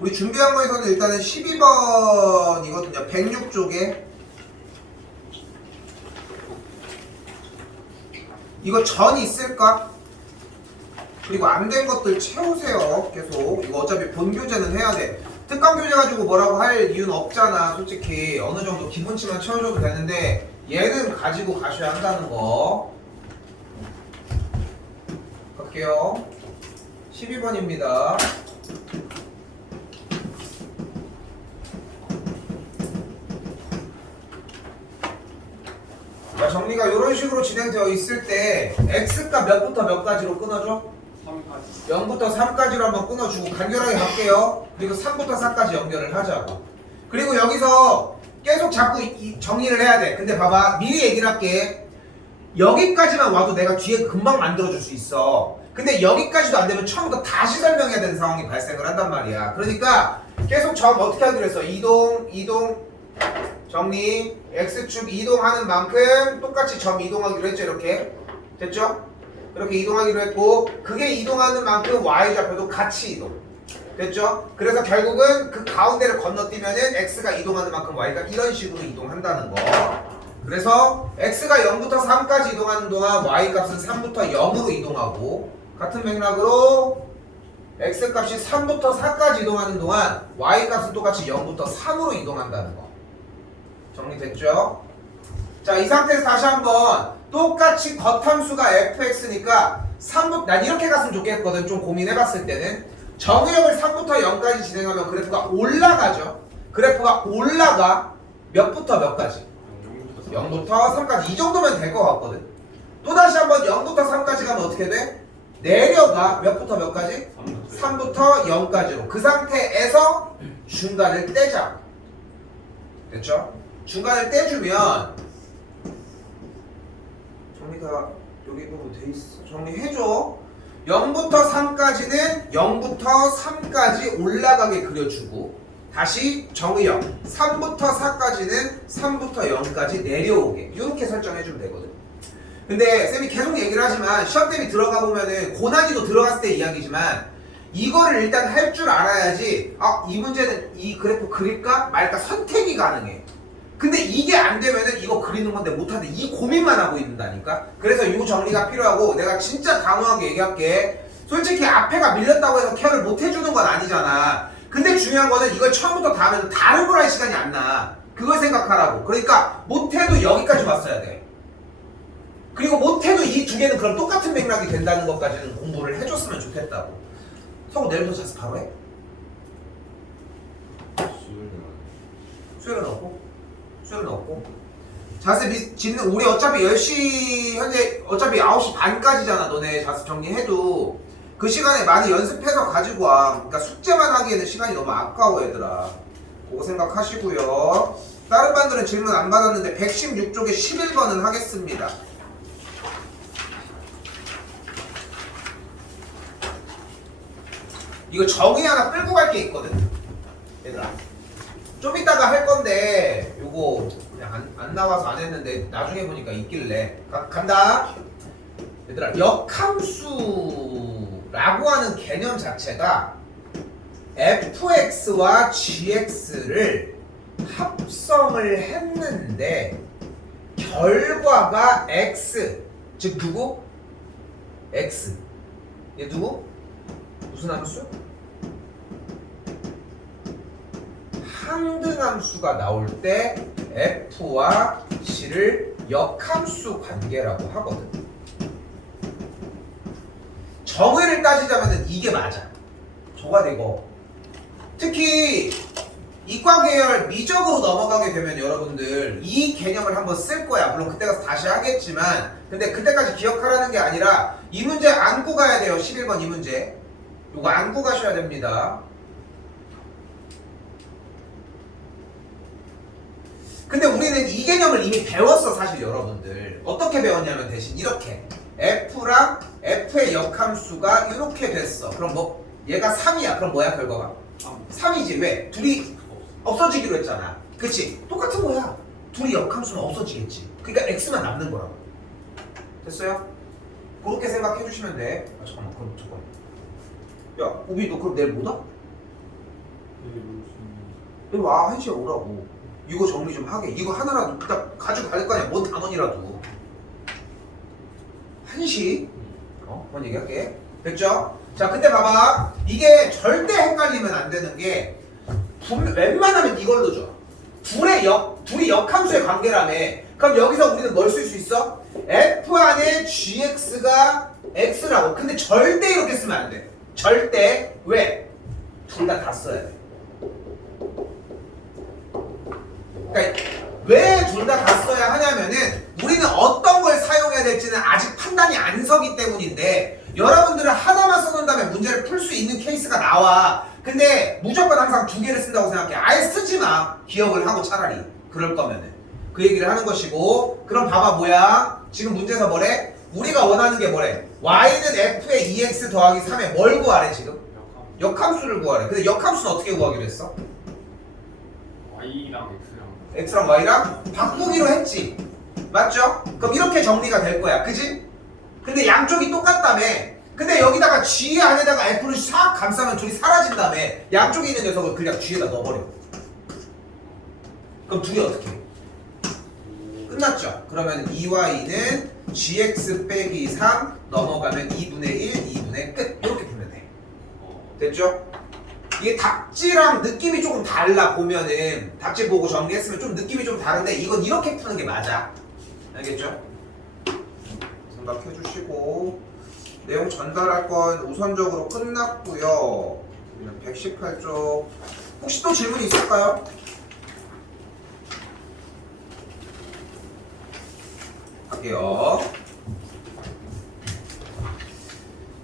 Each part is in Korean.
우리 준비한 거에서는 일단은 12번이거든요. 106쪽에 이거 전 있을까? 그리고 안 된 것들 채우세요. 계속 이거 어차피 본 교재는 해야 돼. 특강 교재 가지고 뭐라고 할 이유는 없잖아. 솔직히 어느 정도 기본치만 채워줘도 되는데 얘는 가지고 가셔야 한다는 거. 갈게요. 12번입니다. 자, 정리가 이런 식으로 진행되어 있을 때 x값 몇부터 몇 가지로 끊어줘? 3까지. 0부터 3까지로 한번 끊어주고 간결하게 갈게요. 그리고 3부터 4까지 연결을 하자고. 그리고 여기서 계속 자꾸 정리를 해야 돼. 근데 봐봐, 미리 얘기를 할게. 여기까지만 와도 내가 뒤에 금방 만들어줄 수 있어. 근데 여기까지도 안 되면 처음부터 다시 설명해야 되는 상황이 발생을 한단 말이야. 그러니까 계속 점 어떻게 하기로 했어? 이동 정리. x축 이동하는 만큼 똑같이 점 이동하기로 했죠. 이렇게 됐죠? 이렇게 이동하기로 했고, 그게 이동하는 만큼 y좌표도 같이 이동 됐죠? 그래서 결국은 그 가운데를 건너뛰면은 x가 이동하는 만큼 y가 이런 식으로 이동한다는 거. 그래서 x가 0부터 3까지 이동하는 동안 y 값은 3부터 0으로 이동하고, 같은 맥락으로 x 값이 3부터 4까지 이동하는 동안 y 값은 똑같이 0부터 3으로 이동한다는 거. 정리됐죠? 자, 이 상태에서 다시 한번 똑같이 겉함수가 fx니까 3부, 난 이렇게 갔으면 좋겠거든. 좀 고민해봤을 때는 정의역을 3부터 0까지 진행하면 그래프가 올라가죠. 그래프가 올라가 몇부터 몇까지? 0부터 3까지. 이 정도면 될 것 같거든. 또다시 한번 0부터 3까지 가면 어떻게 돼? 내려가 몇부터 몇까지? 3부터 0까지로. 그 상태에서 중간을 떼자. 됐죠? 중간을 떼주면 정리가 여기로 돼 있어. 정리해줘. 0부터 3까지는 0부터 3까지 올라가게 그려주고, 다시 정의역 3부터 4까지는 3부터 0까지 내려오게, 이렇게 설정해주면 되거든. 근데 쌤이 계속 얘기를 하지만 시험 대비 들어가 보면은 고난이도 들어갔을 때 이야기지만 이거를 일단 할 줄 알아야지 이 문제는 이 그래프 그릴까 말까 선택이 가능해. 근데 이게 안 되면은 이거 그리는 건데 못하는데 이 고민만 하고 있는다니까. 그래서 이 정리가 필요하고, 내가 진짜 단호하게 얘기할게. 솔직히 앞에가 밀렸다고 해서 케어를 못 해주는 건 아니잖아. 근데 중요한 거는 이걸 처음부터 다 하면 다른 걸 할 시간이 안 나. 그걸 생각하라고. 그러니까 못해도 여기까지 왔어야 돼. 그리고 못해도 이 두 개는 그럼 똑같은 맥락이 된다는 것까지는 공부를 해줬으면 좋겠다고. 성우 내일부터 자습 바로 해? 수요일은 없고? 수요일은 없고? 자습 짓는, 우리 어차피 10시 현재 어차피 9시 반까지잖아. 너네 자습 정리해도 그 시간에 많이 연습해서 가지고 와. 그러니까 숙제만 하기에는 시간이 너무 아까워 얘들아. 그거 생각하시고요. 다른 반들은 질문 안 받았는데 116쪽에 11번은 하겠습니다. 이거 정의 하나 끌고 갈 게 있거든 얘들아. 좀 이따가 할 건데 요거 그냥 안 나와서 안 했는데 나중에 보니까 있길래 간다. 얘들아, 역함수라고 하는 개념 자체가 fx와 gx를 합성을 했는데 결과가 x, 즉 누구? x. 얘 누구? 무슨 함수? 항등함수가 나올 때 f와 g를 역함수 관계라고 하거든. 정의를 따지자면 이게 맞아. 저가 되고, 특히 이과 계열 미적으로 넘어가게 되면 여러분들 이 개념을 한번 쓸 거야. 물론 그때 가서 다시 하겠지만, 근데 그때까지 기억하라는 게 아니라 이 문제 안고 가야 돼요. 11번 이 문제 요거 안고 가셔야 됩니다. 근데 우리는 이 개념을 이미 배웠어. 사실 여러분들 어떻게 배웠냐면 대신 이렇게 f랑 f의 역함수가 이렇게 됐어. 그럼 뭐 얘가 3이야. 그럼 뭐야 결과가? 3이지. 왜? 둘이 없어지기로 했잖아. 그치? 똑같은 거야. 둘이 역함수는 없어지겠지. 그러니까 x만 남는 거라고. 됐어요? 그렇게 생각해 주시면 돼. 잠깐만. 야 우비 너 그럼 내일 못 와? 여기 와, 1시에 오라고. 이거 정리 좀 하게. 이거 하나라도 딱 가지고 갈 거 아니야. 뭔 단원이라도. 1시? 한번 얘기할게. 됐죠? 자, 근데 봐봐. 이게 절대 헷갈리면 안 되는 게 웬만하면 이걸로 줘. 둘이 역함수의 관계라며. 그럼 여기서 우리는 뭘 쓸 수 있어? f 안에 gx가 x라고. 근데 절대 이렇게 쓰면 안 돼. 절대. 왜? 둘 다 써야 돼. 그러니까 왜 둘 다 써야 하냐면은 우리는 어떤 걸 사용해야 될지는 아직 판단이 안 서기 때문인데 여러분들은 하나만 써놓은 다음에 문제를 풀 수 있는 케이스가 나와. 근데 무조건 항상 두 개를 쓴다고 생각해. 아예 쓰지 마. 기억을 하고 차라리. 그럴 거면은. 그 얘기를 하는 것이고. 그럼 봐봐 뭐야? 지금 문제에서 뭐래? 우리가 원하는 게 뭐래? y는 f의 2x 더하기 3에 뭘 구하래 지금? 역함수를 구하래. 근데 역함수는 어떻게 구하기로 했어? y랑 x랑 y랑 바꾸기로 했지. 맞죠? 그럼 이렇게 정리가 될 거야. 그지? 근데 양쪽이 똑같다며. 근데 여기다가 g 안에다가 f를 싹 감싸면 둘이 사라진다며. 양쪽에 있는 녀석을 그냥 g에다 넣어버려. 그럼 둘이 어떻게 해? 끝났죠? 그러면 2y는 gx 빼기 3 넘어가면 2분의 1, 2분의 끝. 이렇게 풀면 돼. 됐죠? 이게 답지랑 느낌이 조금 달라. 보면은 답지 보고 정리했으면 좀 느낌이 좀 다른데 이건 이렇게 푸는 게 맞아. 알겠죠? 생각해 주시고 내용 전달할 건 우선적으로 끝났고요. 118쪽 혹시 또 질문 있을까요? 할게요.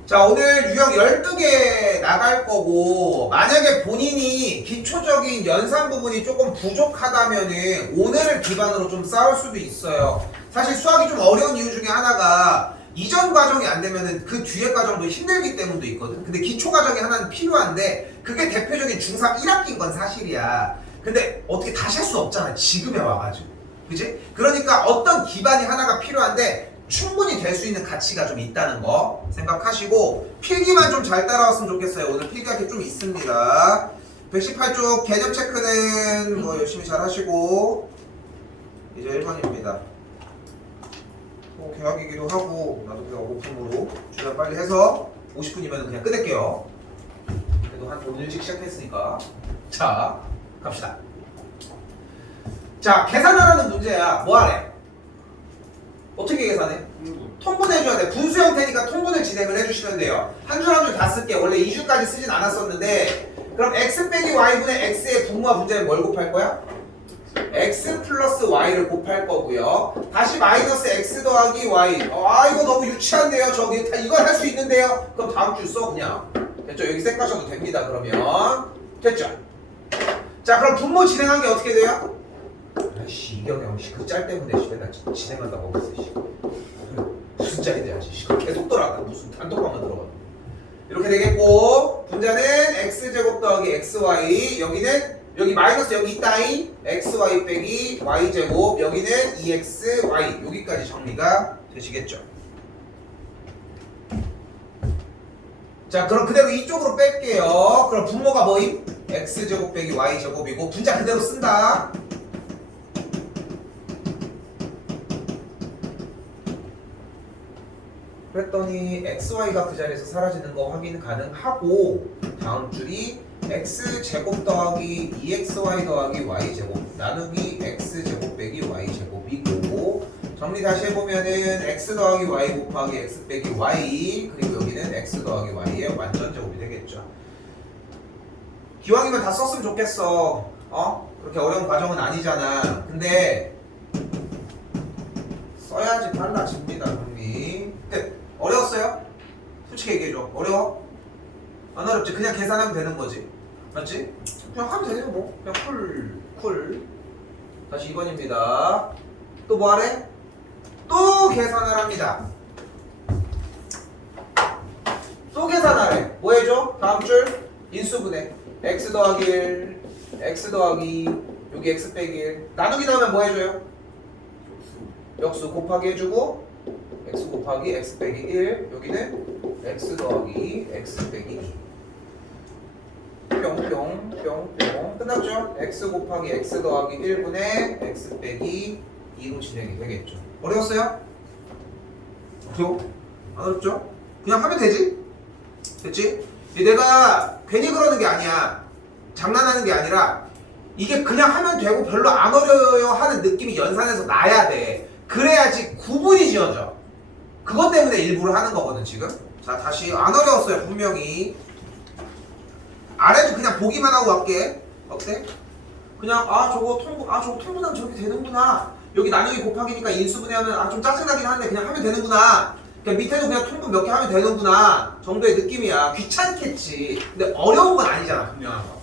자, 오늘 유형 12개 나갈 거고 만약에 본인이 기초적인 연산 부분이 조금 부족하다면은 오늘을 기반으로 좀 싸울 수도 있어요. 사실 수학이 좀 어려운 이유 중에 하나가 이전 과정이 안 되면은 그 뒤에 과정도 힘들기 때문도 있거든. 근데 기초 과정이 하나는 필요한데 그게 대표적인 중3 1학기인 건 사실이야. 근데 어떻게 다시 할 수 없잖아. 지금에 와가지고. 그지? 그러니까 어떤 기반이 하나가 필요한데 충분히 될 수 있는 가치가 좀 있다는 거 생각하시고 필기만 좀 잘 따라왔으면 좋겠어요. 오늘 필기할 게 좀 있습니다. 118쪽 개념 체크는 뭐 열심히 잘 하시고 이제 1번입니다. 개학이기도 하고 나도 그냥 오픈으로 주변 빨리 해서 50분이면 그냥 끝낼게요. 그래도 한 오늘 일찍 시작했으니까. 자, 갑시다. 자, 계산하라는 문제야. 뭐 하래? 어떻게 계산해? 통분해줘야 돼. 분수 형태니까 통분을 진행을 해주시면 돼요. 한 줄 한 줄 다 쓸게. 원래 2줄까지 쓰진 않았었는데 그럼 x 빼기 y분의 x의 분모와 분자는 뭘 곱할 거야? x 플러스 y를 곱할 거고요. 다시 마이너스 x 더하기 y. 이거 너무 유치한데요. 저기 다 이걸 할 수 있는데요. 그럼 다음 줄 써 그냥. 됐죠? 여기 색 가셔도 됩니다. 그러면 됐죠? 자, 그럼 분모 진행한 게 어떻게 돼요? 아이씨 이경영 씨 그 짤 때문에 나 진행한다고 하고 있어. 무슨 짤인데 아직 계속 돌아가. 무슨 단톡방만 들어가. 이렇게 되겠고 분자는 x제곱 더하기 xy. 여기 마이너스 여기 있다잉. xy 빼기 y제곱. 여기는 2xy. 여기까지 정리가 되시겠죠. 자, 그럼 그대로 이쪽으로 뺄게요. 그럼 분모가 뭐임? x제곱 빼기 y제곱이고 분자 그대로 쓴다. 그랬더니 xy가 그 자리에서 사라지는 거 확인 가능하고 다음 줄이 x제곱 더하기 2xy 더하기 y제곱 나누기 x제곱 빼기 y제곱이고 정리 다시 해보면은 x 더하기 y 곱하기 x 빼기 y 그리고 여기는 x 더하기 y의 완전 제곱이 되겠죠. 기왕이면 다 썼으면 좋겠어. 그렇게 어려운 과정은 아니잖아. 근데 써야지 빨라집니다. 형님. 어려웠어요? 솔직히 얘기해줘. 어려워? 안 어렵지? 그냥 계산하면 되는 거지. 맞지? 그냥 하면 되네요 뭐. 그냥 쿨. 다시 2번입니다. 또 뭐 하래? 또 계산을 합니다. 또 계산하래. 뭐 해줘? 다음 줄 인수분해. x 더하기 1 x 더하기 여기 x 빼기 1 나누기 넣으면 뭐 해줘요? 역수 곱하기 해주고 x 곱하기 x 빼기 1 여기는 x 더하기 x 빼기 2 뿅뿅 뿅뿅 끝났죠? x 곱하기 x 더하기 1분의 x 빼기 2로 진행이 되겠죠. 어려웠어요? 안 어렵죠? 그냥 하면 되지? 됐지? 내가 괜히 그러는 게 아니야. 장난하는 게 아니라 이게 그냥 하면 되고 별로 안 어려워요 하는 느낌이 연산에서 나야 돼. 그래야지 구분이 지어져. 그것 때문에 일부러 하는 거거든 지금. 자 다시 안 어려웠어요 분명히. 아래도 그냥 보기만 하고 갈게. 어때? 그냥 저거 통분하면 저렇게 되는구나. 여기 나누기 곱하기니까 인수분해하면 좀 짜증나긴 한데 그냥 하면 되는구나. 그냥 밑에도 그냥 통분 몇 개 하면 되는구나 정도의 느낌이야. 귀찮겠지. 근데 어려운 건 아니잖아 분명한 거.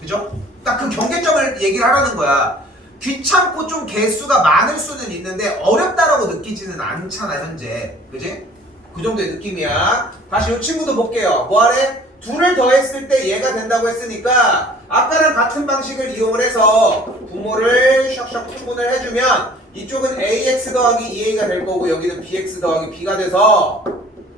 그죠? 딱 그 경계점을 얘기를 하라는 거야. 귀찮고 좀 개수가 많을 수는 있는데 어렵다라고 느끼지는 않잖아 현재. 그지? 그 정도의 느낌이야. 다시 이 친구도 볼게요. 뭐하래? 둘을 더했을 때 얘가 된다고 했으니까 아까랑 같은 방식을 이용을 해서 부모를 샥샥 통분을 해주면 이쪽은 ax 더하기 2a가 될 거고 여기는 bx 더하기 b가 돼서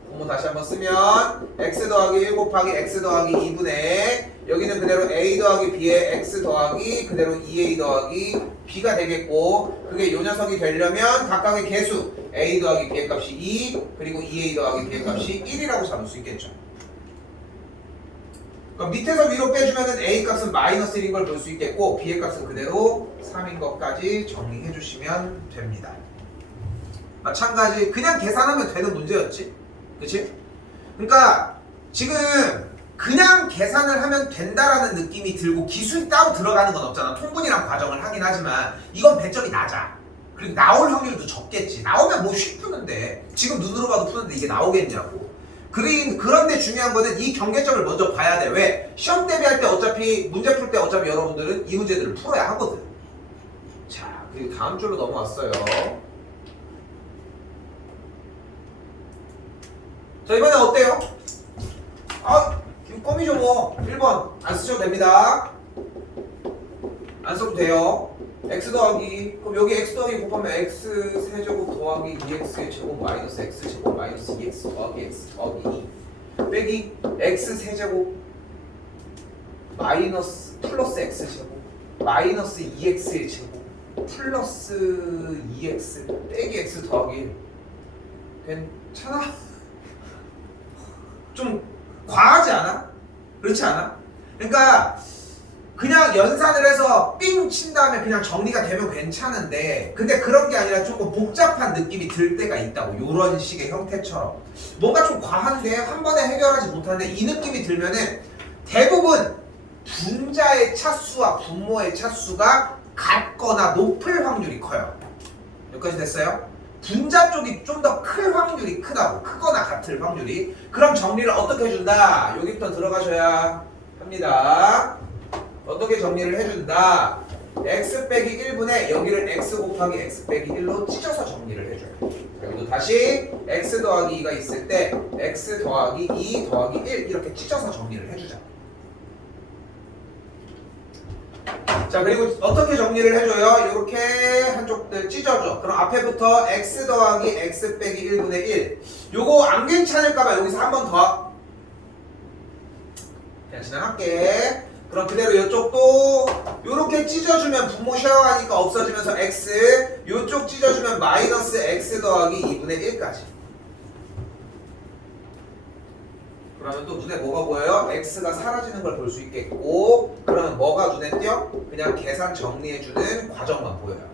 부모 다시 한번 쓰면 x 더하기 1 곱하기 x 더하기 2분의 여기는 그대로 a 더하기 b의 x 더하기 그대로 2a 더하기 b가 되겠고 그게 요 녀석이 되려면 각각의 개수 a 더하기 b의 값이 2 그리고 2a 더하기 b의 값이 1이라고 잡을 수 있겠죠. 그럼 밑에서 위로 빼주면은 a 값은 마이너스 1인 걸 볼 수 있겠고 b의 값은 그대로 3인 것까지 정리해 주시면 됩니다. 마찬가지 그냥 계산하면 되는 문제였지. 그치? 그러니까 지금 그냥 계산을 하면 된다라는 느낌이 들고 기술이 따로 들어가는 건 없잖아. 통분이란 과정을 하긴 하지만 이건 배점이 낮아. 그리고 나올 확률도 적겠지. 나오면 뭐 쉽게 푸는데 지금 눈으로 봐도 푸는데 이게 나오겠냐고. 그런데 중요한 거는 이 경계점을 먼저 봐야 돼. 왜? 시험 대비할 때 어차피 문제 풀 때 어차피 여러분들은 이 문제들을 풀어야 하거든. 자, 그리고 다음 줄로 넘어왔어요. 자, 이번에 어때요? 이거 껌이죠 뭐. 1번 안 쓰셔도 됩니다. 안 써도 돼요. x 더하기 그럼 여기 x 더하기 곱하면 x 세제곱 더하기 2x의 제곱 마이너스 x 제곱 마이너스 2x 더하기 x 더하기 2 빼기 x 세제곱 마이너스 플러스 x 제곱 마이너스 2x의 제곱 플러스 2x 빼기 x 더하기 1 괜찮아? 좀 과하지 않아? 그렇지 않아? 그러니까 그냥 연산을 해서 삥 친 다음에 그냥 정리가 되면 괜찮은데 근데 그런 게 아니라 조금 복잡한 느낌이 들 때가 있다고. 요런 식의 형태처럼 뭔가 좀 과한데 한 번에 해결하지 못하는데 이 느낌이 들면은 대부분 분자의 차수와 분모의 차수가 같거나 높을 확률이 커요. 여기까지 됐어요? 분자 쪽이 좀 더 클 확률이 크다고. 크거나 같을 확률이. 그럼 정리를 어떻게 해준다? 여기부터 들어가셔야 합니다. 어떻게 정리를 해준다? x 빼기 1분의 여기를 x 곱하기 x 빼기 1로 찢어서 정리를 해줘요. 여기도 다시 x 더하기 2가 있을 때 x 더하기 2 더하기 1 이렇게 찢어서 정리를 해주자. 자, 그리고 어떻게 정리를 해줘요? 이렇게 한쪽들 찢어줘. 그럼 앞에부터 x 더하기 x 빼기 1분의 1 요거 안 괜찮을까봐 여기서 한 번 더 그냥 진행할게. 그럼 그대로 이쪽도 요렇게 찢어주면 분모 쉐어하니까 없어지면서 x 요쪽 찢어주면 마이너스 x 더하기 2분의 1까지. 그러면 또 눈에 뭐가 보여요? x가 사라지는 걸 볼 수 있겠고 그러면 뭐가 눈에 띄어? 그냥 계산 정리해주는 과정만 보여요.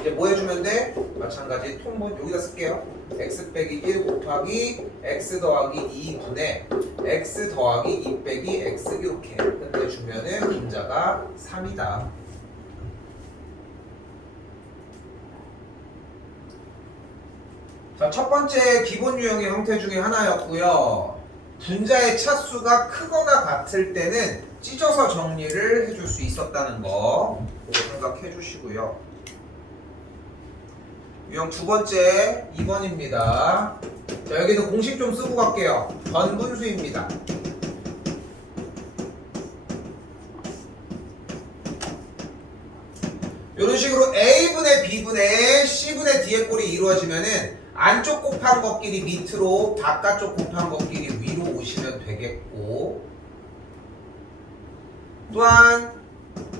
이제 뭐 해주면 돼? 마찬가지 통분 여기다 쓸게요. x 빼기 1 곱하기 x 더하기 2분의 x 더하기 2 빼기 x 이렇게 끝내주면은 분자가 3이다. 자, 첫 번째 기본 유형의 형태 중에 하나였고요. 분자의 차수가 크거나 같을 때는 찢어서 정리를 해줄 수 있었다는 거 그거 생각해 주시고요. 유형 두 번째 2번입니다. 자, 여기도 공식 좀 쓰고 갈게요. 전분수입니다. 이런 식으로 A분의 B분의 C분의 D의 꼴이 이루어지면은 안쪽 곱한 것끼리 밑으로 바깥쪽 곱한 것끼리 위로 오시면 되겠고 또한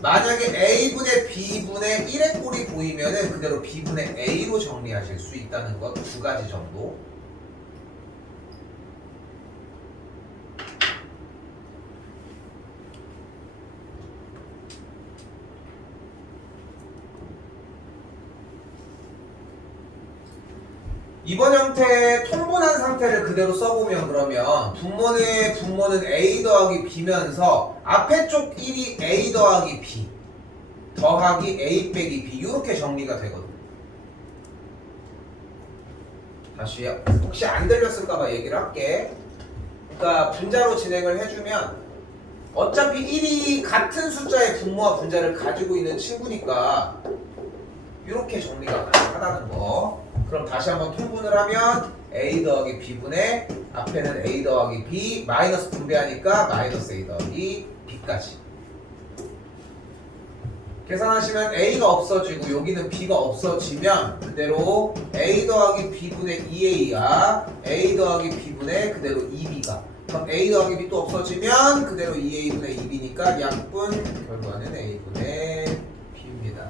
만약에 a분의 b분의 1의 꼴이 보이면은 그대로 b분의 a로 정리하실 수 있다는 것 두 가지 정도. 이번 형태의 통분한 상태를 그대로 써보면 그러면 분모는 a 더하기 b면서 앞에 쪽 1이 a 더하기 b 더하기 a 빼기 b 이렇게 정리가 되거든요. 다시 혹시 안 들렸을까봐 얘기를 할게. 그러니까 분자로 진행을 해주면 어차피 1이 같은 숫자의 분모와 분자를 가지고 있는 친구니까 이렇게 정리가 가능하다는 거. 그럼 다시 한번 통분을 하면 a 더하기 b분의 앞에는 a 더하기 b 마이너스 분배하니까 마이너스 a 더하기 b까지 계산하시면 a가 없어지고 여기는 b가 없어지면 그대로 a 더하기 b분의 2a야 a 더하기 b분의 그대로 2b가 그럼 a 더하기 b 또 없어지면 그대로 2a분의 2b니까 약분 결과는 a분의 b입니다.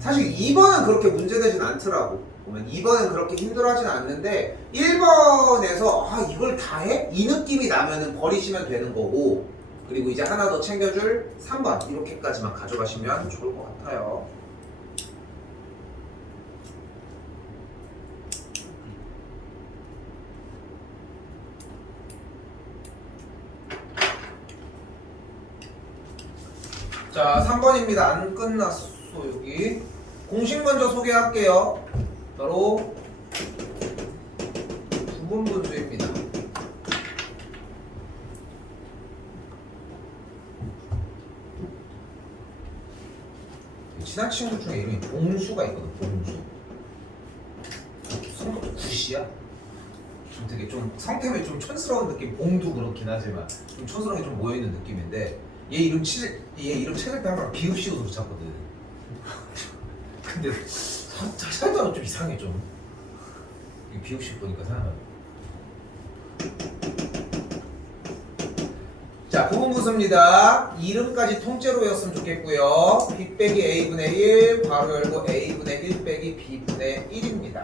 사실 2번은 그렇게 문제되진 않더라고. 보면 2번은 그렇게 힘들어하진 않는데 1번에서 이걸 다 해? 이 느낌이 나면은 버리시면 되는 거고 그리고 이제 하나 더 챙겨줄 3번 이렇게까지만 가져가시면 좋을 것 같아요. 자 3번입니다. 안 끝났어 여기. 공식 먼저 소개할게요. 바로 부분분수입니다. 친한 친구 중에 이름이 봉수가 있거든. 봉수. 성도 구시야. 좀 되게 좀 성태면 좀 촌스러운 느낌. 봉도 그렇긴 하지만 좀 촌스러운 게 좀 모여있는 느낌인데 얘 이름 책을 때 항상 비읍식으로 붙였거든. 근데 살다가 좀 이상해 좀. 비읍식 보니까 생각나. 자 부분분수입니다. 이름까지 통째로 외웠으면 좋겠고요. b 빼기 a분의 1 괄호 열고 a분의 1 빼기 b분의 1입니다.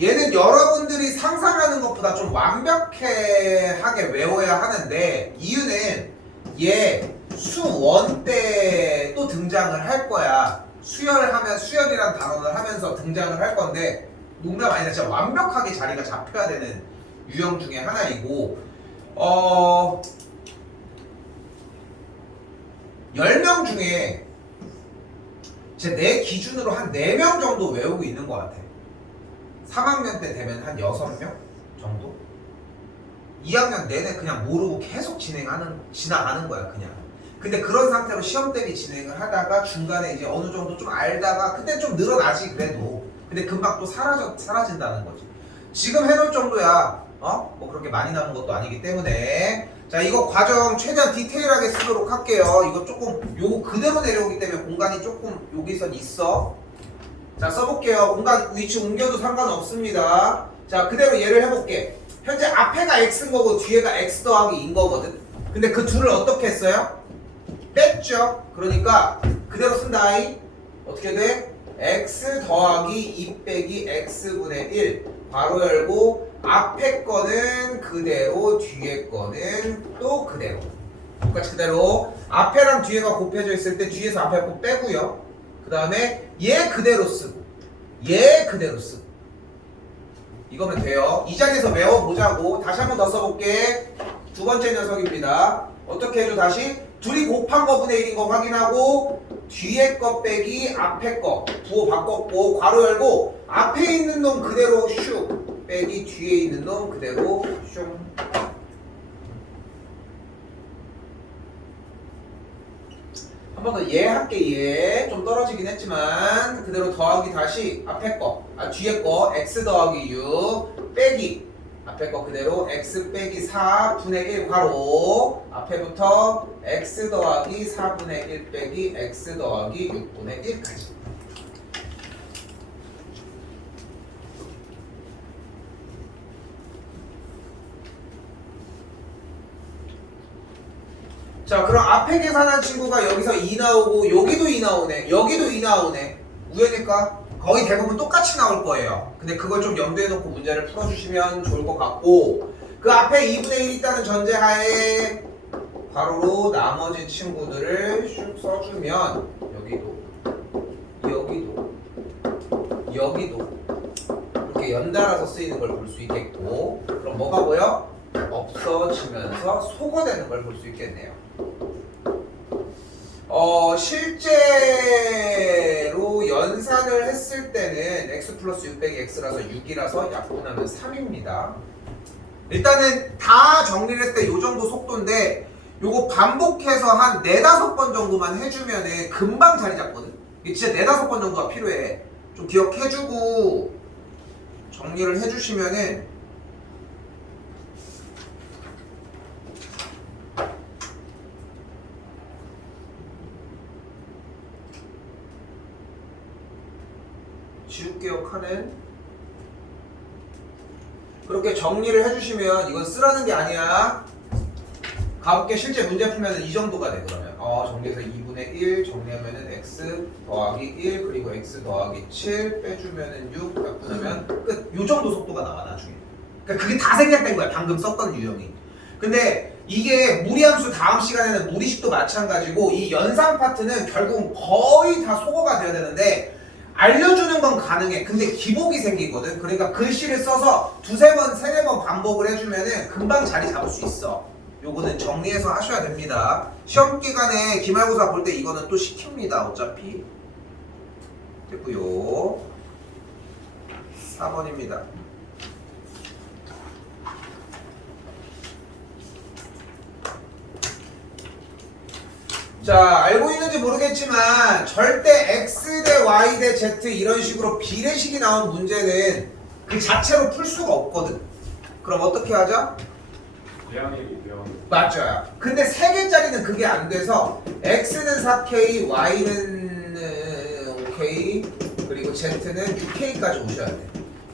얘는 여러분들이 상상하는 것보다 좀 완벽하게 외워야 하는데 이유는 얘 수원 때 또 등장을 할 거야. 수열이란 단어를 하면서 등장을 할 건데 농담 아니라 진짜 완벽하게 자리가 잡혀야 되는 유형 중에 하나이고 10명 중에 내 기준으로 한 4명 정도 외우고 있는 것 같아. 3학년 때 되면 한 6명 정도? 2학년 내내 그냥 모르고 계속 지나가는 거야 그냥. 근데 그런 상태로 시험 대비 진행을 하다가 중간에 이제 어느 정도 좀 알다가 그때 좀 늘어나지 그래도. 근데 금방 또 사라진다는 거지. 지금 해놓을 정도야. 뭐 그렇게 많이 남은 것도 아니기 때문에. 자 이거 과정 최대한 디테일하게 쓰도록 할게요. 이거 조금 요거 그대로 내려오기 때문에 공간이 조금 여기선 있어. 자 써볼게요. 공간 위치 옮겨도 상관없습니다. 자 그대로 얘를 해볼게. 현재 앞에가 x인 거고 뒤에가 x 더하기 인 거거든. 근데 그 둘을 어떻게 했어요? 뺐죠. 그러니까 그대로 쓴다. 어떻게 돼? x 더하기 2 빼기 x분의 1 괄호 열고 앞에 거는 그대로 뒤에 거는 또 그대로 똑같이 그대로 앞에랑 뒤에가 곱해져 있을 때 뒤에서 앞에 거 빼고요. 그 다음에 얘 그대로 쓰고 얘 그대로 쓰고 이거면 돼요. 이 자리에서 외워보자고. 다시 한 번 더 써볼게. 두 번째 녀석입니다. 어떻게 해줘 다시? 둘이 곱한 거분의 1인 거 확인하고 뒤에 거 빼기 앞에 거 부호 바꿨고 괄호 열고 앞에 있는 놈 그대로 슉 빼기 뒤에 있는 놈 그대로 슝. 한 번 더 얘 할게. 얘 좀 떨어지긴 했지만 그대로 더하기 다시 앞에 거 뒤에 거 x 더하기 6 빼기 앞에 거 그대로 x 빼기 4분의 1 괄호 앞에부터 x 더하기 4분의 1 빼기 x 더하기 6분의 1까지. 자, 그럼 앞에 계산한 친구가 여기서 2 나오고 여기도 2 나오네. 여기도 2 나오네. 우연일까? 거의 대부분 똑같이 나올 거예요. 근데 그걸 좀 염두에 놓고 문제를 풀어주시면 좋을 것 같고, 그 앞에 2분의 1 있다는 전제하에 괄호로 나머지 친구들을 슉 써주면 여기도 이렇게 연달아서 쓰이는 걸 볼 수 있겠고, 그럼 뭐가 보여? 없어지면서 소거되는 걸 볼 수 있겠네요. 실제로 연산을 했을 때는 x 플러스 6 빼기 x라서 6이라서 약분하면 3입니다. 일단은 다 정리를 했을 때 이 정도 속도인데, 요거 반복해서 한 4-5번 정도만 해주면은 금방 자리 잡거든. 이게 진짜 4-5번 정도가 필요해. 좀 기억해주고 정리를 해주시면은 지우개역하는 그렇게 정리를 해주시면, 이건 쓰라는 게 아니야. 가볍게 실제 문제 풀면은 이 정도가 돼. 그러면 정리해서 2분의 1 정리하면은 x 더하기 1 그리고 x 더하기 7 빼주면은 6 약분하면 끝. 요 정도 속도가 나와 나중에. 그러니까 그게 다 생략된 거야, 방금 썼던 유형이. 근데 이게 무리함수 다음 시간에는 무리식도 마찬가지고, 이 연산 파트는 결국은 거의 다 소거가 돼야 되는데 알려주는 건 가능해. 근데 기복이 생기거든. 그러니까 글씨를 써서 2-3번, 3-4번 반복을 해주면은 금방 자리 잡을 수 있어. 요거는 정리해서 하셔야 됩니다. 시험 기간에 기말고사 볼 때 이거는 또 시킵니다. 어차피. 됐고요. 4번입니다. 자, 알고 있는지 모르겠지만 절대 x 대 y 대 z 이런 식으로 비례식이 나온 문제는 그 자체로 풀 수가 없거든. 그럼 어떻게 하자? 맞아요. 근데 3개짜리는 그게 안 돼서 x는 4k, y는 5k, 그리고 z는 6k까지 오셔야 돼.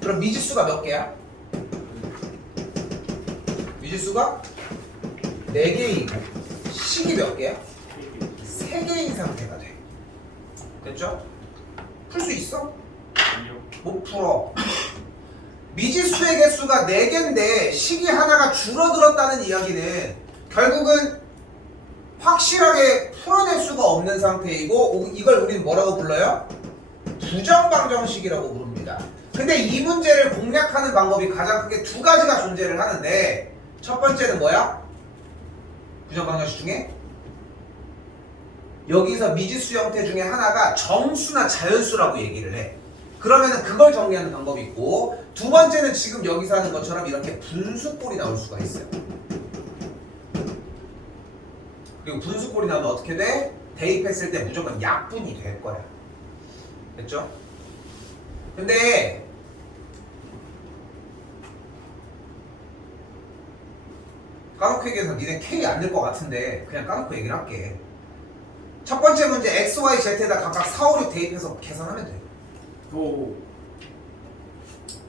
그럼 미지수가 몇 개야? 미지수가 4개이고 식이 몇 개야? 3개인 상태가 돼. 됐죠? 풀 수 있어? 못 풀어. 미지수의 개수가 4개인데 식이 하나가 줄어들었다는 이야기는 결국은 확실하게 풀어낼 수가 없는 상태이고, 이걸 우리는 뭐라고 불러요? 부정방정식이라고 부릅니다. 근데 이 문제를 공략하는 방법이 가장 크게 2가지가 존재를 하는데, 첫 번째는 뭐야? 부정방정식 중에 여기서 미지수 형태 중에 하나가 정수나 자연수라고 얘기를 해. 그러면은 그걸 정리하는 방법이 있고, 2번째는 지금 여기서 하는 것처럼 이렇게 분수꼴이 나올 수가 있어요. 그리고 분수꼴이 나오면 어떻게 돼? 대입했을 때 무조건 약분이 될 거야. 됐죠? 근데 까놓고 얘기해서 니네 K 안 낼 것 같은데 그냥 까놓고 얘기를 할게. 첫 번째 문제 x, y, z에다 각각 4, 5, 6 대입해서 계산하면 돼.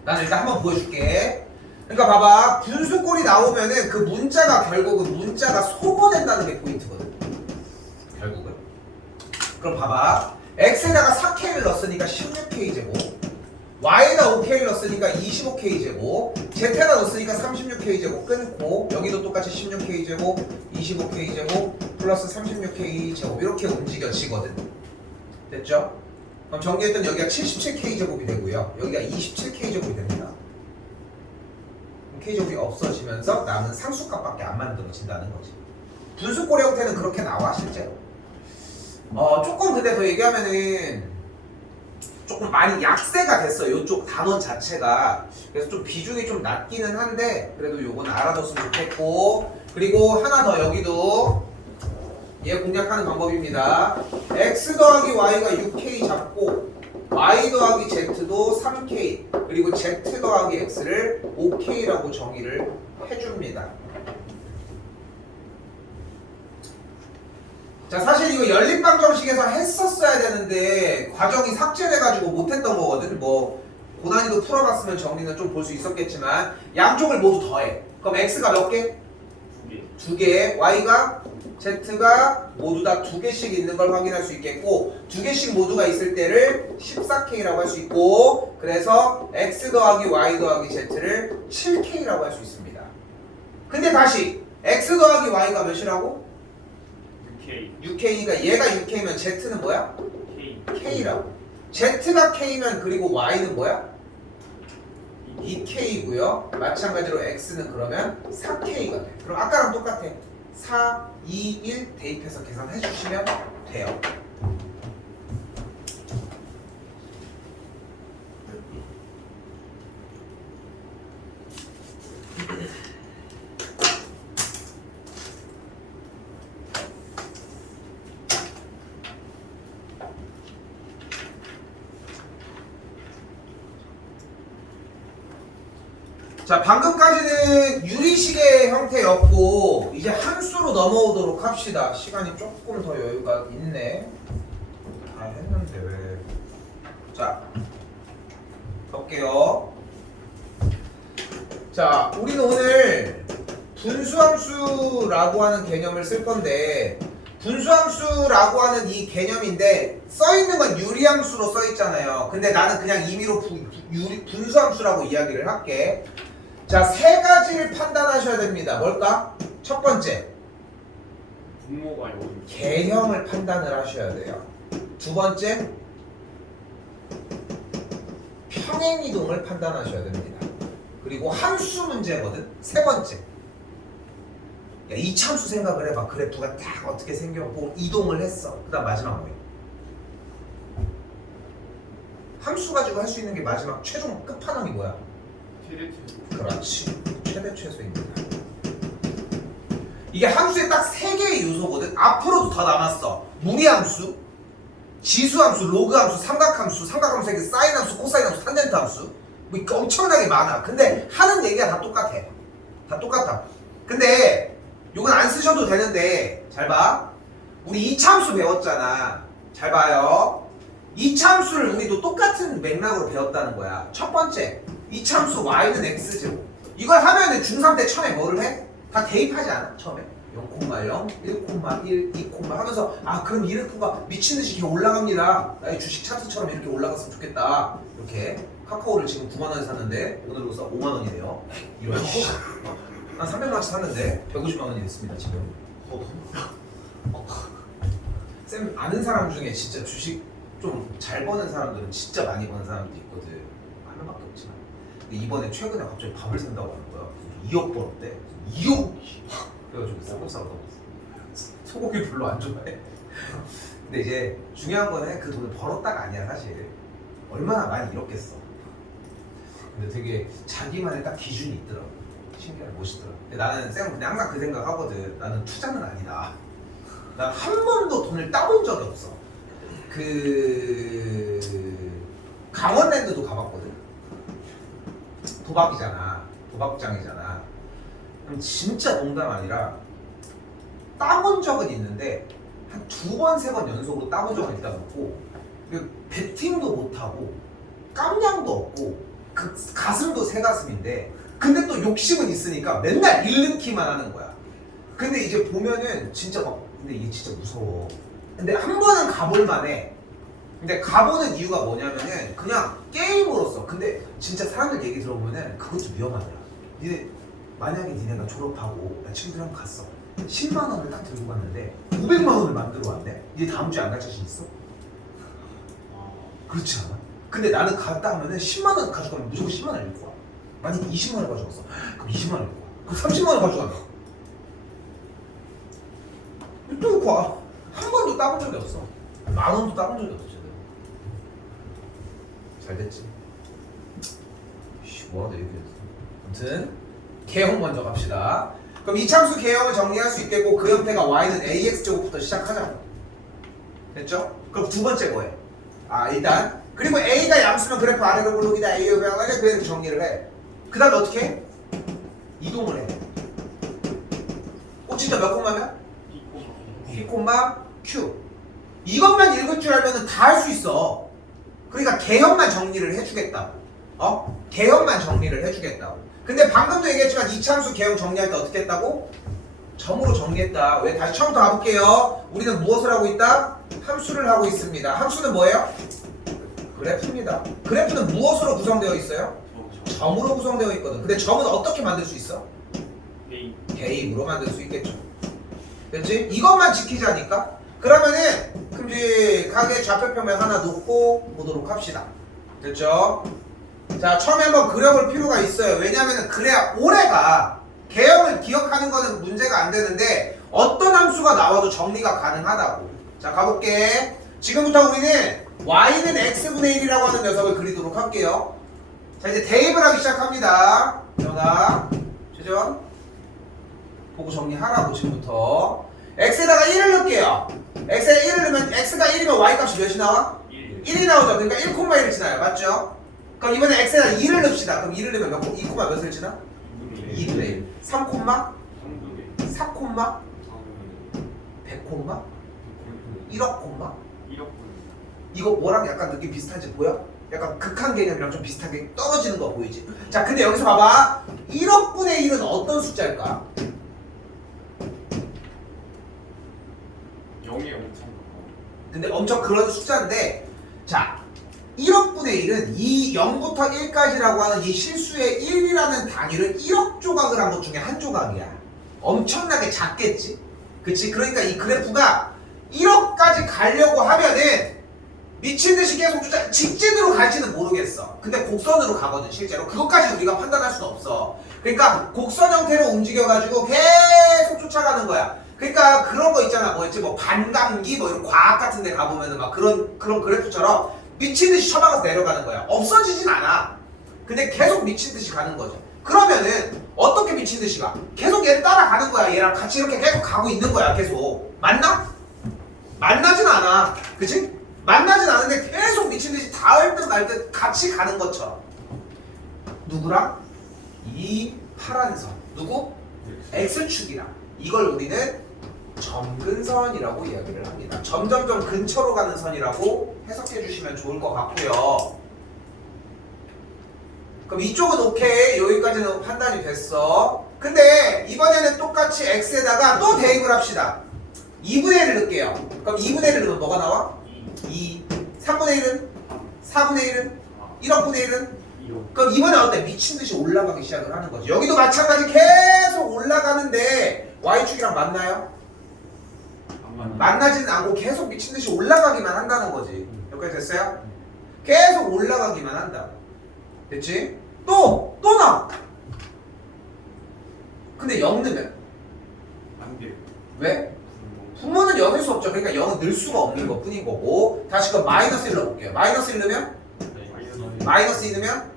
나는 일단 한번 보여줄게. 그러니까 봐봐, 분수꼴이 나오면은 그 문자가 결국은 문자가 소거된다는 게 포인트거든. 결국은. 그럼 봐봐, x에다가 4k를 넣었으니까 16k 제곱, y에다 5k를 넣었으니까 25k 제곱, z에다 넣었으니까 36k 제곱 끊고, 여기도 똑같이 16k 제곱, 25k 제곱 플러스 36k 제곱 이렇게 움직여지거든. 됐죠? 그럼 정리했던 여기가 77k 제곱이 되고요, 여기가 27k 제곱이 됩니다. k 제곱이 없어지면서 남은 상수값밖에 안 만들어진다는 거지. 분수꼴 형태는 그렇게 나와 실제로. 조금 근데 더 얘기하면은 조금 많이 약세가 됐어요, 이쪽 단원 자체가. 그래서 좀 비중이 좀 낮기는 한데 그래도 요건 알아뒀으면 좋겠고, 그리고 하나 더, 여기도 얘 공략하는 방법입니다. x 더하기 y가 6k 잡고 y 더하기 z도 3k, 그리고 z 더하기 x를 5k라고 정의를 해줍니다. 자, 사실 이거 연립방정식에서 했었어야 되는데 과정이 삭제돼가지고 못했던 거거든. 뭐 고난이도 풀어봤으면 정리는 좀 볼 수 있었겠지만 양쪽을 모두 더해. 그럼 x가 몇 개? 2개. y가 Z가 모두 다 두 개씩 있는 걸 확인할 수 있겠고 두 개씩 모두가 있을 때를 14K라고 할 수 있고 그래서 X 더하기 Y 더하기 Z를 7K라고 할 수 있습니다. 근데 다시 X 더하기 Y가 몇이라고? 6K가 얘가 6K면 Z는 뭐야? K라고. Z가 K면 그리고 Y는 뭐야? 2K고요. 마찬가지로 X는 그러면 4K가 돼. 그럼 아까랑 똑같아. 4, 2, 1 대입해서 계산해 주시면 돼요. 자, 방금까지는 유리식의 형태였고 이제 함수로 넘어오도록 합시다. 시간이 조금 더 여유가 있네. 다 했는데 왜? 자, 볼게요. 자, 우리는 오늘 분수함수라고 하는 개념을 쓸 건데 분수함수라고 하는 이 개념인데 써있는 건 유리함수로 써있잖아요. 근데 나는 그냥 임의로 분수함수라고 이야기를 할게. 자, 세 가지를 판단하셔야 됩니다. 뭘까? 첫 번째, 분모가 개형을 판단을 하셔야 돼요. 두 번째, 평행이동을 판단하셔야 됩니다. 그리고 함수 문제거든. 세 번째, 야, 이참수 생각을 해봐. 그래프가 딱 어떻게 생겼고 이동을 했어. 그 다음 마지막 뭐야? 함수 가지고 할 수 있는 게 마지막 최종 끝판왕이 뭐야? 그렇지. 최대 최소입니다. 이게 함수의 딱 세 개의 요소거든. 앞으로도 더 남았어. 무리함수, 지수함수, 로그함수, 삼각함수, 삼각함수에게 사인함수, 코사인함수, 탄젠트함수 뭐 엄청나게 많아. 근데 하는 얘기가 다 똑같아. 다 똑같아. 근데 이건 안 쓰셔도 되는데 잘 봐. 우리 이참수 배웠잖아. 잘 봐요. 이참수를 우리도 똑같은 맥락으로 배웠다는 거야. 첫 번째, 이참수 y는 x제곱. 이걸 하면은 중3 때 처음에 뭐를 해? 다 대입하지 않아? 처음에 0,0, 1,1, 2, 하면서 아 그럼 이 그래프가 미친듯이 이렇게 올라갑니다. 나의 주식 차트처럼 이렇게 올라갔으면 좋겠다. 이렇게 카카오를 지금 9만 원에 샀는데 오늘로서 5만 원이네요. 이런 난 300만 원치 샀는데 150만 원이 됐습니다 지금. 쌤 아는 사람 중에 진짜 주식 좀 잘 버는 사람들은 진짜 많이 버는 사람도 있거든. 한 명밖에 없지만. 근데 이번에 최근에 갑자기 밥을 산다고 하는 거야. 2억 벌었대. 2억! 그래가지고 쌀국 사러 가봤어. 소고기 별로 안 좋아해. 근데 이제 중요한 거는 그 돈을 벌었다가 아니야 사실. 얼마나 많이 잃었겠어. 근데 되게 자기만의 딱 기준이 있더라고. 신기하게 멋있더라. 근데 나는 쌤 항상 그 생각 하거든. 나는 투자는 아니다. 난 한 번도 돈을 따본 적이 없어. 그 강원랜드도 가봤거든. 도박이잖아. 도박장이잖아. 그럼 진짜 농담 아니라 따본 적은 있는데 한 2번, 3번 연속으로 따본 적은 있다 놓고 배팅도 못하고 깜냥도 없고 그 가슴도 새 가슴인데 근데 또 욕심은 있으니까 맨날 일넣기만 하는 거야. 근데 이제 보면은 진짜 막 근데 이게 진짜 무서워. 근데 한 번은 가볼 만해. 근데 가보는 이유가 뭐냐면은 그냥 게임으로서. 근데 진짜 사람들 얘기 들어보면은 그것도 위험하더라. 니네 만약에 니네가 졸업하고 나 친구들이랑 갔어. 10만 원을 딱 들고 갔는데 500만 원을 만들어 왔네. 니네 다음 주에 안 갈 자신 있어? 그렇지 않아? 근데 나는 갔다 하면은 10만 원 가져가면 무조건 10만 원을 잃고 와. 만약에 20만 원을 가져갔어. 그럼 20만 원을 잃고 와. 그럼 30만 원 가져간다. 또 잃고 와. 한 번도 따본 적이 없어. 만 원도 따본 적이 없어. 잘 됐지. 뭐하다 이렇게 됐어. 아무튼 개형 먼저 갑시다. 그럼 이참수 개형을 정리할 수 있겠고 그 형태가 y는 ax제곱부터 시작하자고. 됐죠? 그럼 두 번째 뭐해? 아 일단 그리고 a가 양수면 그래프 아래로 블록이다 a의 변화를 그래서 정리를 해. 그 다음에 어떻게 해? 이동을 해. 진짜 몇 콤마면? 2, q. 이것만 읽을 줄 알면 다 할 수 있어. 그러니까 개형만 정리를 해주겠다고. 개형만 정리를 해주겠다고. 근데 방금도 얘기했지만 이참수 개형 정리할 때 어떻게 했다고? 점으로 정리했다. 왜? 다시 처음부터 가볼게요. 우리는 무엇을 하고 있다? 함수를 하고 있습니다. 함수는 뭐예요? 그래프입니다. 그래프는 무엇으로 구성되어 있어요? 점으로 구성되어 있거든. 근데 점은 어떻게 만들 수 있어? 개입으로 만들 수 있겠죠. 됐지? 이것만 지키자니까. 그러면은 큼직하게 좌표평면 하나 놓고 보도록 합시다. 됐죠? 자, 처음에 한번 그려볼 필요가 있어요. 왜냐하면 그래야 오래가 개형을 기억하는 거는 문제가 안 되는데 어떤 함수가 나와도 정리가 가능하다고. 자, 가볼게. 지금부터 우리는 y는 x분의 1이라고 하는 녀석을 그리도록 할게요. 자, 이제 대입을 하기 시작합니다. 전화 최전 보고 정리하라고. 지금부터 x에다가 1을 넣을게요. x에 1을 넣으면 x가 1이면 y 값이 몇이 나와? 1이 나오죠. 그러니까 1,1을 지나요. 맞죠? 그럼 이번에 x에다 2를 넣읍시다. 그럼 2를 넣으면 몇, 2, 몇을 지나? 2분의 1. 3, 4, 100, 1억, 이거 뭐랑 약간 느낌 비슷한지 보여? 약간 극한 개념이랑 좀 비슷하게 떨어지는 거 보이지? 자, 근데 여기서 봐봐. 1억분의 1은 어떤 숫자일까? 0이 엄청 근데 엄청 그런 숫자인데, 자, 1억분의 1은 이 0부터 1까지라고 하는 이 실수의 1이라는 단위를 1억 조각을 한 것 중에 한 조각이야. 엄청나게 작겠지? 그치? 그러니까 이 그래프가 1억까지 가려고 하면은 미친듯이 계속 직진으로 갈지는 모르겠어. 근데 곡선으로 가거든 실제로. 그것까지 우리가 판단할 수는 없어. 그러니까 곡선 형태로 움직여가지고 계속 쫓아가는 거야. 그러니까 그런 거 있잖아. 뭐였지? 뭐 반감기 뭐 이런 과학 같은 데 가보면은 막 그런 그래프처럼 미친듯이 쳐박아서 내려가는 거야. 없어지진 않아. 근데 계속 미친듯이 가는 거죠. 그러면은 어떻게 미친듯이 가? 계속 얘를 따라가는 거야. 얘랑 같이 이렇게 계속 가고 있는 거야. 계속. 맞나? 만나진 않아. 그치? 만나진 않은데 계속 미친듯이 닿을 듯 말 듯 같이 가는 것처럼. 누구랑? 이 파란 선. 누구? X축이랑. 이걸 우리는 점근선이라고 이야기를 합니다. 점점점 근처로 가는 선이라고 해석해 주시면 좋을 것 같고요. 그럼 이쪽은 오케이. 여기까지는 판단이 됐어. 근데 이번에는 똑같이 x에다가 또 대입을 합시다. 2분의 1을 넣을게요. 그럼 2분의 1을 넣으면 뭐가 나와? 2. 3분의 1은? 4분의 1은? 1억분의 1은? 그럼 이번에 어때? 미친듯이 올라가기 시작을 하는 거지. 여기도 마찬가지 계속 올라가는데 y축이랑 맞나요? 만나지는 않고 계속 미친듯이 올라가기만 한다는 거지. 여기까지 됐어요? 계속 올라가기만 한다. 됐지? 또 나! 근데 0 넣으면? 안 돼. 왜? 분모는 0일 수 없죠. 그러니까 0은 늘 수가 없는 것 뿐인 거고. 다시 그럼 마이너스 1 넣어볼게요. 마이너스 1 넣으면? 마이너스 2 넣으면?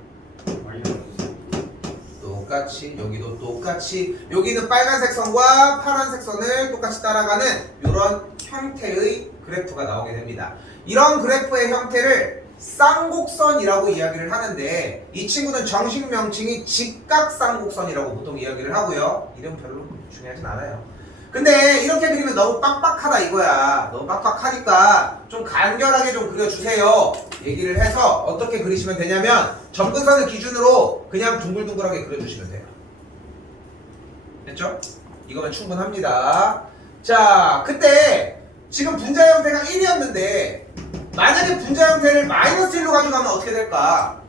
똑같이 여기도 똑같이 여기는 빨간색 선과 파란색 선을 똑같이 따라가는 이런 형태의 그래프가 나오게 됩니다. 이런 그래프의 형태를 쌍곡선이라고 이야기를 하는데 이 친구는 정식 명칭이 직각쌍곡선이라고 보통 이야기를 하고요. 이름 별로 중요하진 않아요. 근데 이렇게 그리면 너무 빡빡하다 이거야. 너무 빡빡하니까 좀 간결하게 좀 그려주세요. 얘기를 해서 어떻게 그리시면 되냐면 점근선을 기준으로 그냥 둥글둥글하게 그려주시면 돼요. 됐죠? 이거면 충분합니다. 자, 그때 지금 분자 형태가 1이었는데 만약에 분자 형태를 마이너스 1로 가져가면 어떻게 될까?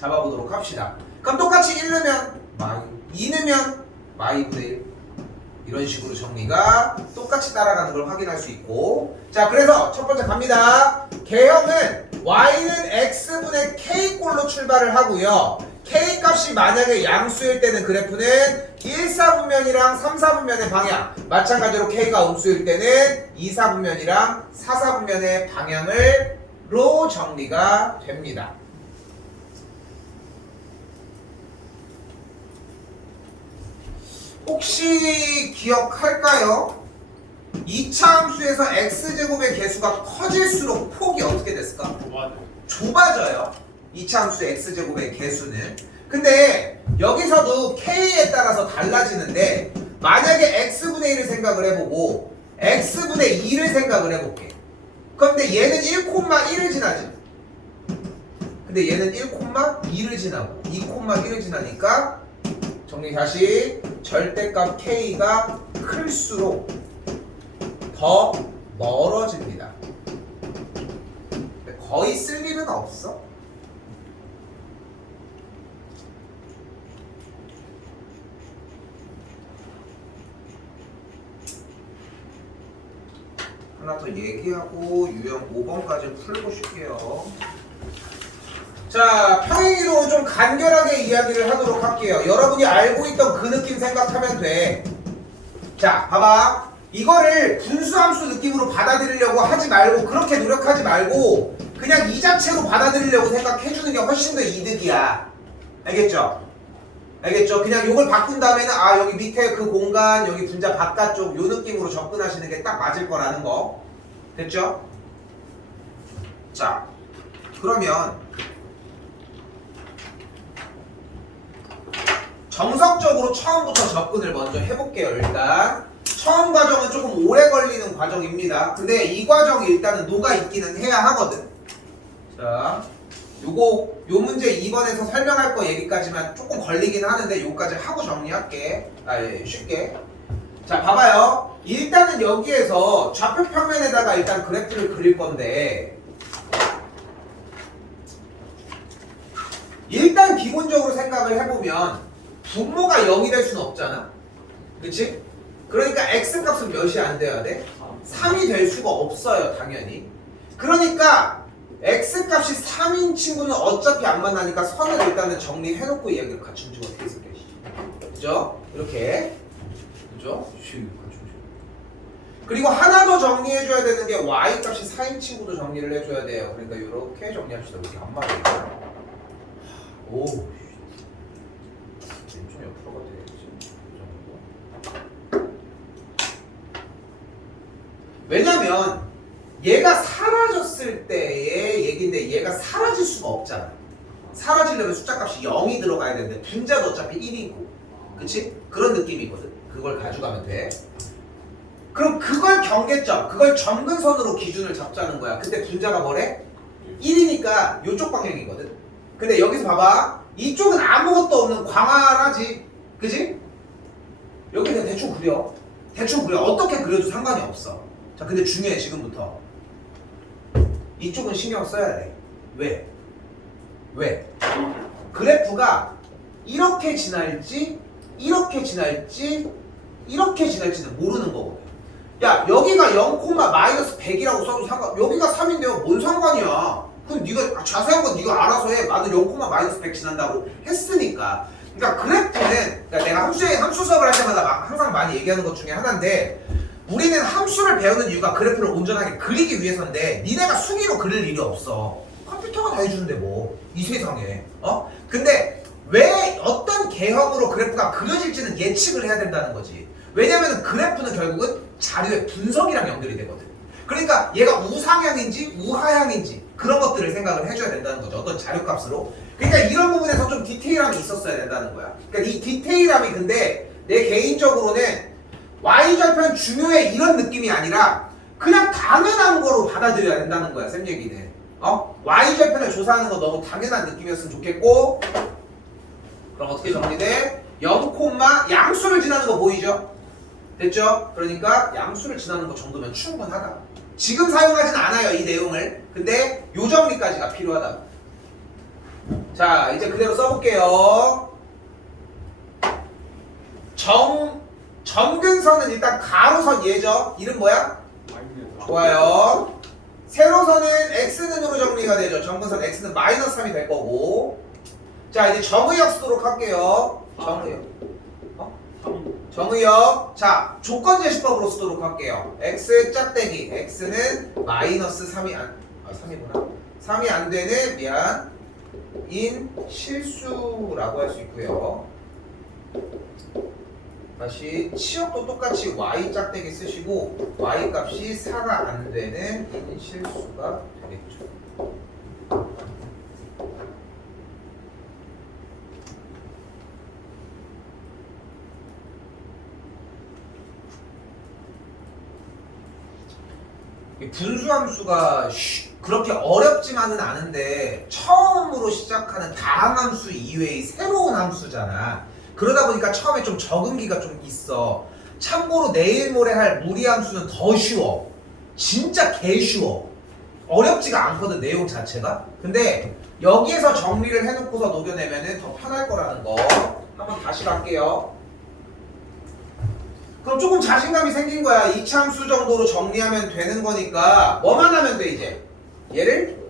잡아보도록 합시다. 그럼 똑같이 1 넣으면 마이, 2 넣으면 마이분의 1 이런 식으로 정리가 똑같이 따라가는 걸 확인할 수 있고. 자, 그래서 첫 번째 갑니다. 개형은 y는 x분의 k꼴로 출발을 하고요. k 값이 만약에 양수일 때는 그래프는 1사분면이랑 3사분면의 방향, 마찬가지로 k가 음수일 때는 2사분면이랑 4사분면의 방향으로 정리가 됩니다. 혹시 기억할까요? 2차 함수에서 x제곱의 개수가 커질수록 폭이 어떻게 됐을까? 좁아져요. 2차 함수의 x제곱의 개수는. 근데 여기서도 k에 따라서 달라지는데 만약에 x분의 1을 생각을 해보고 x분의 2를 생각을 해볼게. 그런데 얘는 1,1을 지나지. 근데 얘는 1,2를 지나고 2,1을 지나니까 정리 다시 절대값 k가 클수록 더 멀어집니다. 근데 거의 쓸 일은 없어. 하나 더 얘기하고 유형 5번까지 풀고 쉴게요. 자, 평행이동은 좀 간결하게 이야기를 하도록 할게요. 여러분이 알고 있던 그 느낌 생각하면 돼. 자, 봐봐. 이거를 분수함수 느낌으로 받아들이려고 하지 말고, 그렇게 노력하지 말고 그냥 이 자체로 받아들이려고 생각해주는 게 훨씬 더 이득이야. 알겠죠? 알겠죠? 그냥 요걸 바꾼 다음에는 아, 여기 밑에 그 공간, 여기 분자 바깥쪽 요 느낌으로 접근하시는 게 딱 맞을 거라는 거. 됐죠? 자, 그러면 정석적으로 처음부터 접근을 먼저 해볼게요. 일단 처음 과정은 조금 오래 걸리는 과정입니다. 근데 이 과정이 일단은 녹아 있기는 해야 하거든. 자, 요 문제 2번에서 설명할 거 얘기까지만 조금 걸리긴 하는데 요까지 하고 정리할게. 쉽게. 자, 봐봐요. 일단은 여기에서 좌표 평면에다가 일단 그래프를 그릴 건데, 일단 기본적으로 생각을 해보면 분모가 0이 될 수는 없잖아. 그치? 그러니까 x값은 몇이 안 돼야 돼? 3이 될 수가 없어요, 당연히. 그러니까 x값이 3인 친구는 어차피 안 만나니까 선을 일단은 정리해놓고 이야기를 같이 움직여 어떻게 쓸게. 그죠? 이렇게. 그죠? 그리고 하나 더 정리해줘야 되는 게 y값이 4인 친구도 정리를 해줘야 돼요. 그러니까 이렇게 정리합시다. 이렇게 한 마리. 오. 좀 옆으로 가야지. 이 정도. 왜냐면 얘가 사라졌을 때의 얘긴데 얘가 사라질 수가 없잖아. 사라지려면 숫자값이 0이 들어가야 되는데 분자도 어차피 1이고, 그치? 그런 느낌이거든. 그걸 가져가면 돼. 그럼 그걸 경계점, 그걸 점근선으로 기준을 잡자는 거야. 근데 분자가 뭐래? 1이니까 이쪽 방향이거든. 근데 여기서 봐봐. 이쪽은 아무것도 없는 광활하지. 그지? 여기 그냥 대충 그려. 대충 그려. 어떻게 그려도 상관이 없어. 자, 근데 중요해, 지금부터. 이쪽은 신경 써야 돼. 왜? 왜? 그래프가 이렇게 지날지, 이렇게 지날지, 이렇게 지날지는 모르는 거거든. 야, 여기가 0, 마이너스 100이라고 써도 여기가 3인데요. 뭔 상관이야. 그럼 네가 자세한 건 네가 알아서 해. 나도 0, 마이너스 100 지난다고 했으니까. 그러니까 그래프는, 그러니까 내가 함수 수업을 할 때마다 항상 많이 얘기하는 것 중에 하나인데, 우리는 함수를 배우는 이유가 그래프를 온전하게 그리기 위해서인데, 니네가 수기로 그릴 일이 없어. 컴퓨터가 다 해주는데 뭐, 이 세상에. 근데 왜 어떤 개형으로 그래프가 그려질지는 예측을 해야 된다는 거지. 왜냐면 그래프는 결국은 자료의 분석이랑 연결이 되거든. 그러니까 얘가 우상향인지 우하향인지 그런 것들을 생각을 해줘야 된다는 거죠. 어떤 자료값으로. 그러니까 이런 부분에서 좀 디테일함이 있었어야 된다는 거야. 그러니까 이 디테일함이 근데 내 개인적으로는 y절편 중요해 이런 느낌이 아니라 그냥 당연한 거로 받아들여야 된다는 거야. 쌤 얘기는. y절편을 조사하는 거 너무 당연한 느낌이었으면 좋겠고, 그럼 어떻게 정리돼? 0, 양수를 지나는 거 보이죠? 됐죠? 그러니까 양수를 지나는 것 정도면 충분하다. 지금 사용하진 않아요, 이 내용을. 근데 요 정리까지가 필요하다. 자, 이제 그대로 써볼게요. 점근선은 일단 가로선 얘죠? 이름 뭐야? 좋아요. 세로선은 x는으로 정리가 되죠. 점근선 x는 마이너스 3이 될 거고. 자, 이제 정의역 쓰도록 할게요. 정의역. 자, 조건 제시법으로 쓰도록 할게요. x 짝대기 x는 마이너스 3이 3이구나. 3이 안 되는 인 실수라고 할 수 있고요. 다시 치역도 똑같이 y 짝대기 쓰시고 y 값이 4가 안 되는 인 실수가 되겠죠. 분수함수가 그렇게 어렵지만은 않은데 처음으로 시작하는 다항함수 이외의 새로운 함수잖아. 그러다 보니까 처음에 좀 적응기가 좀 있어. 참고로 내일 모레 할 무리함수는 더 쉬워. 진짜 개 쉬워. 어렵지가 않거든 내용 자체가. 근데 여기에서 정리를 해놓고서 녹여내면은 더 편할 거라는 거 한번 다시 갈게요. 그럼 조금 자신감이 생긴 거야. 이차함수 정도로 정리하면 되는 거니까 뭐만 하면 돼 이제? 얘를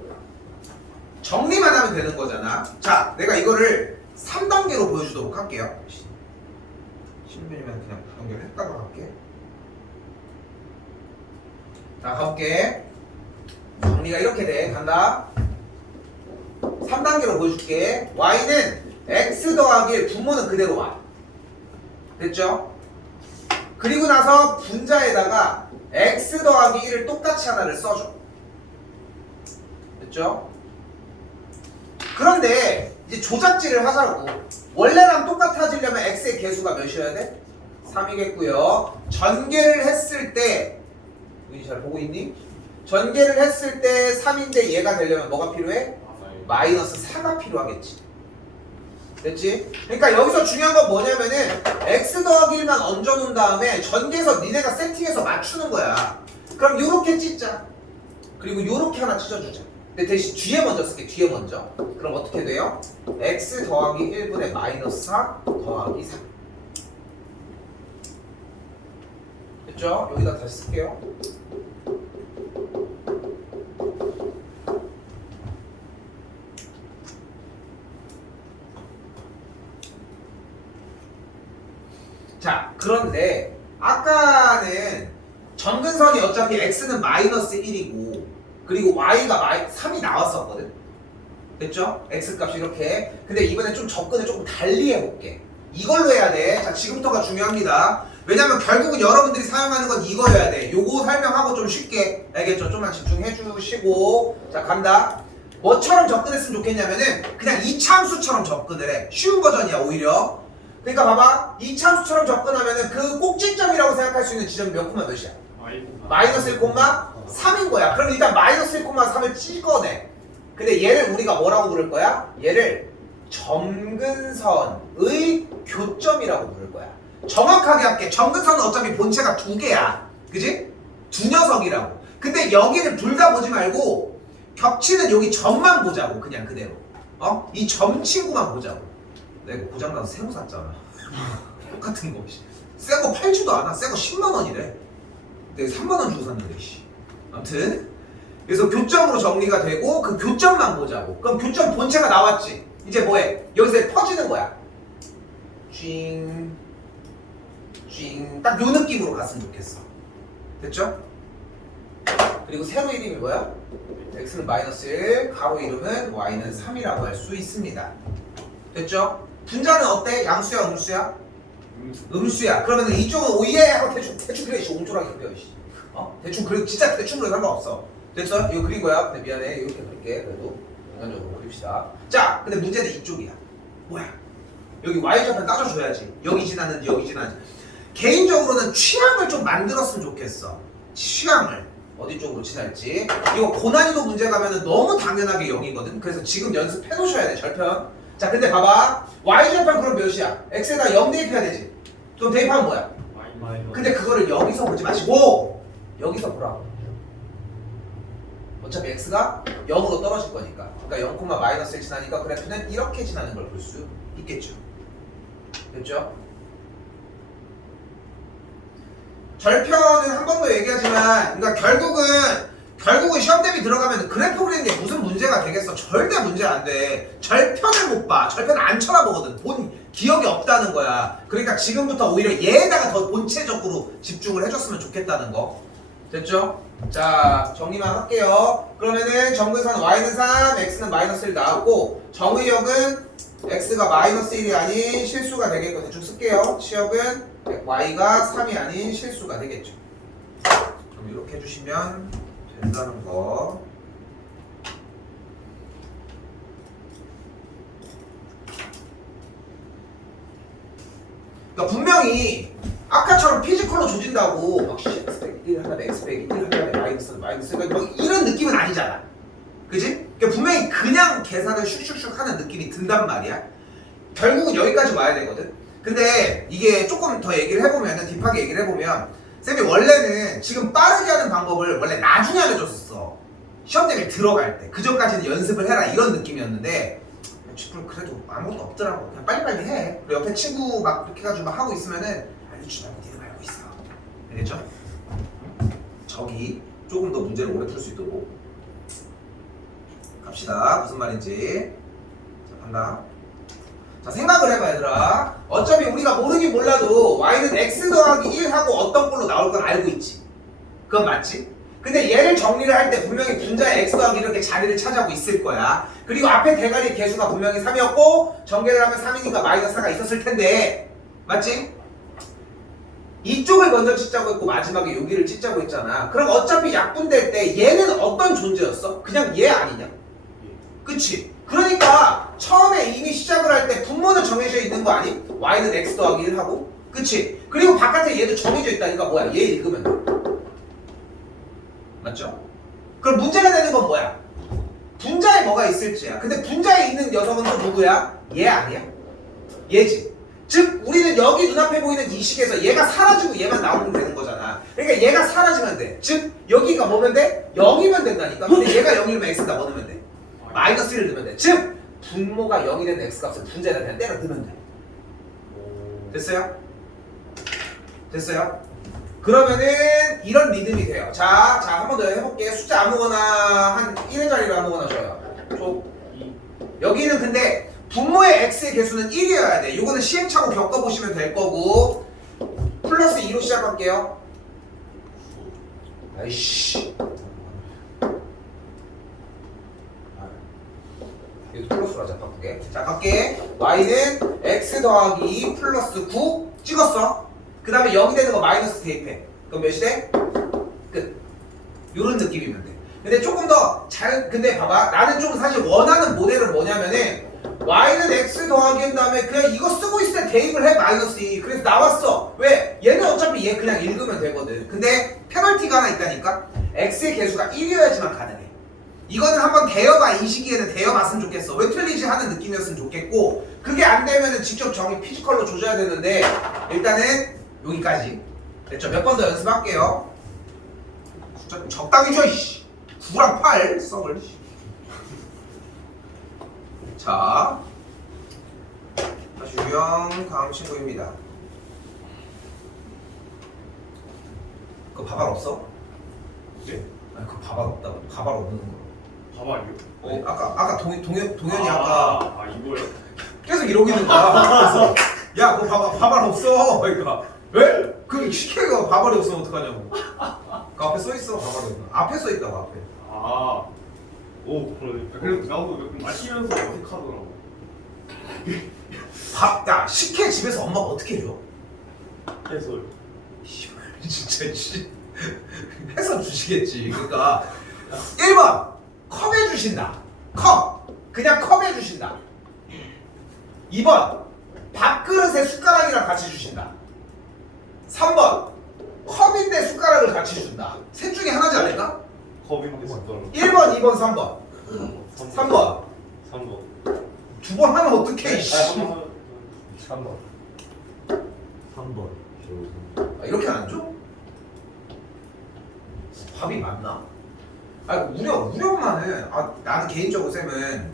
정리만 하면 되는 거잖아. 자, 내가 이거를 3단계로 보여주도록 할게요. 10분이면 그냥 연결했다가 갈게. 자, 가볼게. 정리가 이렇게 돼. 간다. 3단계로 보여줄게. y는 x 더하기 1, 분모는 그대로 와. 됐죠? 그리고 나서 분자에다가 x 더하기 1을 똑같이 하나를 써줘. 됐죠? 그런데 이제 조작질을 하자고. 원래랑 똑같아지려면 x의 개수가 몇이어야 돼? 3이겠고요. 전개를 했을 때 우리 잘 보고 있니? 전개를 했을 때 3인데 얘가 되려면 뭐가 필요해? 마이너스 4가 필요하겠지. 됐지? 그러니까 여기서 중요한 건 뭐냐면은 x 더하기 1만 얹어놓은 다음에 전개해서 니네가 세팅해서 맞추는 거야. 그럼 요렇게 찢자. 그리고 요렇게 하나 찢어주자. 근데 대신 뒤에 먼저 쓸게. 뒤에 먼저. 그럼 어떻게 돼요? x 더하기 1분의 마이너스 4 더하기 3. 됐죠? 여기다 다시 쓸게요. 자, 그런데 아까는 점근선이 어차피 x는 마이너스 1이고 그리고 y가 3이 나왔었거든. 됐죠? x 값이 이렇게. 근데 이번엔 좀 접근을 조금 달리 해볼게. 이걸로 해야 돼. 자, 지금부터가 중요합니다. 왜냐면 결국은 여러분들이 사용하는 건 이거여야 돼. 요거 설명하고 좀 쉽게. 알겠죠? 좀만 집중해 주시고. 자, 간다. 뭐처럼 접근했으면 좋겠냐면은 그냥 이차함수처럼 접근을 해. 쉬운 버전이야 오히려. 그러니까 봐봐. 이차함수처럼 접근하면은 그 꼭지점이라고 생각할 수 있는 지점이 몇 콤마 몇이야? 마이너스 1,3인 거야. 그럼 일단 마이너스 1,3을 찍어내. 근데 얘를 우리가 뭐라고 부를 거야? 얘를 점근선의 교점이라고 부를 거야. 정확하게 할게. 점근선은 어차피 본체가 두 개야. 그지? 두 녀석이라고. 근데 여기를 둘 다 보지 말고 겹치는 여기 점만 보자고. 그냥 그대로. 이 점 친구만 보자고. 내가 고장나서 새거 샀잖아. 똑같은 거. 새 거 팔지도 않아. 새 거 10만 원이래. 내가 3만 원 주고 샀는데. 아무튼 그래서 교점으로 정리가 되고 그 교점만 보자고. 그럼 교점 본체가 나왔지. 이제 뭐해? 여기서 퍼지는 거야. 쥐잉 쥐잉. 딱 요 느낌으로 갔으면 좋겠어. 됐죠? 그리고 세로 이름이 뭐야? x는 마이너스 1, 가로 이름은 y는 3이라고 할 수 있습니다. 됐죠? 분자는 어때? 양수야, 음수야? 음수야. 그러면 이쪽은 오예 하고 대충 그래. 옹졸하게 그려. 대충 그래. 진짜 대충 그려 상관없어. 됐어? 이거 그린 거야. 근데 미안해. 이렇게 그릴게. 그래도 인간적으로 그립시다. 자, 근데 문제는 이쪽이야. 뭐야? 여기 y좌편 따져줘야지. 여기 지나는지 여기 지나는지. 개인적으로는 취향을 좀 만들었으면 좋겠어. 취향을. 어디 쪽으로 지날지. 이거 고난이도 문제 가면은 너무 당연하게 0이거든. 그래서 지금 연습해 놓으셔야 돼. 절편. 자, 근데 봐봐. y좌편 그럼 몇이야? x에다 0 대입해야 되지. 그럼 대입하면 뭐야? 근데 그거를 여기서 보지 마시고 여기서 보라고. 어차피 x가 0으로 떨어질 거니까. 그러니까 0, 마이너스 1 지나니까 그래프는 이렇게 지나는 걸 볼 수 있겠죠. 됐죠? 절편은 한 번 더 얘기하지만, 그러니까 결국은 시험 대비 들어가면 그래프 그리는 게 무슨 문제가 되겠어? 절대 문제 안 돼. 절편을 못 봐. 절편 안 쳐다보거든. 본 기억이 없다는 거야. 그러니까 지금부터 오히려 얘에다가 더 본체적으로 집중을 해줬으면 좋겠다는 거. 됐죠? 자, 정리만 할게요. 그러면은 정근선 y는 3, x는 마이너스 1 나왔고, 정의역은 x가 마이너스 1이 아닌 실수가 되겠고, 대충 쓸게요. 치역은 y가 3이 아닌 실수가 되겠죠. 그럼 이렇게 해주시면 된다는 거. 그러니까 분명히 아까처럼 피지컬로 조진다고 막 x 빼기 1 하나 x 빼기 1 하나 마이너스 그러니까 뭐 이런 느낌은 아니잖아. 그지? 그러니까 분명히 그냥 계산을 슉슉슉 하는 느낌이 든단 말이야. 결국은 여기까지 와야 되거든. 근데 이게 조금 더 얘기를 해보면은 딥하게 얘기를 해보면 쌤이 원래는 지금 빠르게 하는 방법을 원래 나중에 알려줬었어. 시험 때문에 들어갈 때. 그 전까지는 연습을 해라 이런 느낌이었는데 친구는 그래도 아무것도 없더라고. 그냥 빨리빨리 해. 그리고 옆에 친구 막 그렇게 해가지고 막 하고 있으면은 알려주다고 니들 알고 있어. 알겠죠? 저기 조금 더 문제를 오래 풀 수 있도록 갑시다. 무슨 말인지. 자, 간다. 자, 생각을 해봐 얘들아. 어차피 우리가 모르긴 몰라도 y는 x 더하기 1하고 어떤 꼴로 나올 건 알고 있지. 그건 맞지? 근데 얘를 정리를 할 때 분명히 분자의 x 더하기 이렇게 자리를 차지하고 있을 거야. 그리고 앞에 대가리 개수가 분명히 3이었고 전개를 하면 3이니까 마이너스 4가 있었을 텐데 맞지? 이쪽을 먼저 찢자고 했고 마지막에 여기를 찢자고 했잖아. 그럼 어차피 약분될 때 얘는 어떤 존재였어? 그냥 얘 아니냐? 그치? 그러니까 처음에 이미 시작을 할 때 분모는 정해져 있는 거 아니? y는 x 더하기 1하고 그치? 그리고 바깥에 얘도 정해져 있다니까 뭐야? 얘 읽으면 돼. 맞죠? 그럼 문제가 되는 건 뭐야? 분자에 뭐가 있을지야. 근데 분자에 있는 녀석은 또 누구야? 얘 아니야? 얘지. 즉 우리는 여기 눈앞에 보이는 이 식에서 얘가 사라지고 얘만 나오면 되는 거잖아. 그러니까 얘가 사라지면 돼. 즉 여기가 뭐면 돼? 0이면 된다니까. 근데 얘가 0이면 x다 뭐 넣으면 돼? 마이너스 1을 넣으면 돼. 즉 분모가 0이 되는 x값을 분자에다 그냥 때려 넣으면 돼. 됐어요? 됐어요? 그러면은 이런 리듬이 돼요. 자, 한 번 더 해볼게. 숫자 아무거나 한 1의 자리로 아무거나 줘요. 여기는 근데 분모의 x의 개수는 1이어야 돼. 이거는 시행착오 겪어보시면 될 거고 플러스 2로 시작할게요. 아이씨. 이거 플러스로 하자 바꾸게. 자 갈게. y는 x 더하기 플러스 9 찍었어. 그 다음에 0이 되는 거 마이너스 대입해. 그럼 몇이 돼? 끝. 요런 느낌이면 돼. 근데 조금 더 잘, 근데 봐봐. 나는 좀 사실 원하는 모델은 뭐냐면은 y는 x 더하기 한 다음에 그냥 이거 쓰고 있을 때 대입을 해 마이너스 2. 그래서 나왔어. 왜? 얘는 어차피 얘 그냥 읽으면 되거든. 근데 페널티가 하나 있다니까? x의 개수가 1이어야지만 가능해. 이거는 한번 대여봐. 이 시기에는 대여봤으면 좋겠어. 왜 틀리지 하는 느낌이었으면 좋겠고 그게 안 되면은 직접 정의 피지컬로 조져야 되는데 일단은 여기까지 됐죠? 몇 번 더 연습할게요. 숫자 좀 적당히 줘 이씨. 9랑 8 썩을. 자 다시 유형 다음 친구입니다. 그거 밥알 없어? 예? 아니 그거 밥알 없다고. 밥알 없는 거. 봐봐요. 아까 동현이 아까 이거요? 계속 이러고 있는 거야. 그래서 야 그거 밥알 없어. 그러니까 왜? 그 시켜가 밥알이 없으면 어떡하냐고. 그 앞에 써 있어 밥알이 없는. 앞에 써 있다고 앞에. 오 그러네. 그래도 나도 몇 번 마시면서 어색하더라고. 야 식혜 집에서 엄마가 어떻게 해줘? 해서요. 씨발 진짜 씨. 해서 주시겠지. 그러니까 1번 컵에 주신다. 컵 그냥 컵에 주신다. 2번 밥그릇에 숟가락이랑 같이 주신다. 3번 컵인데 숟가락을 같이 준다. 셋 중에 하나지 않을까? 겁인데 숟가락. 1번 2번 3번 3번 3번. 두 번 하면 어떡해 이씨. 3번. 3번. 아, 이렇게 안 줘? 밥이 맞나? 아니 우리 엄마는 나는 개인적으로 쌤은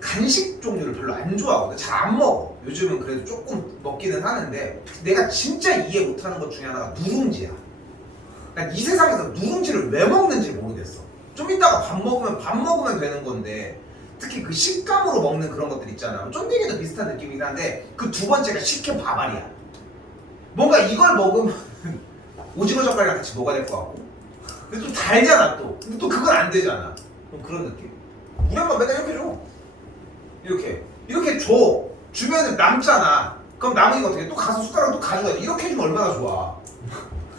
간식 종류를 별로 안 좋아하거든. 잘 안 먹어. 요즘은 그래도 조금 먹기는 하는데 내가 진짜 이해 못하는 것 중에 하나가 누룽지야. 난 이 세상에서 누룽지를 왜 먹는지 모르겠어. 좀 이따가 밥 먹으면 되는 건데 특히 그 식감으로 먹는 그런 것들 있잖아. 쫀디기도 비슷한 느낌이긴 한데 그 두 번째가 식혜 밥알이야. 뭔가 이걸 먹으면 오징어 젓갈이랑 같이 먹어야 될 것 같고 근데 좀 달잖아 또. 근데 또 그건 안 되잖아. 그럼 그런 느낌. 우리 엄마 맨날 이렇게 줘. 이렇게 줘. 주면은 남잖아. 그럼 남은 거 어떻게 또 가서 숟가락 또 가져가야 돼. 이렇게 해주면 얼마나 좋아.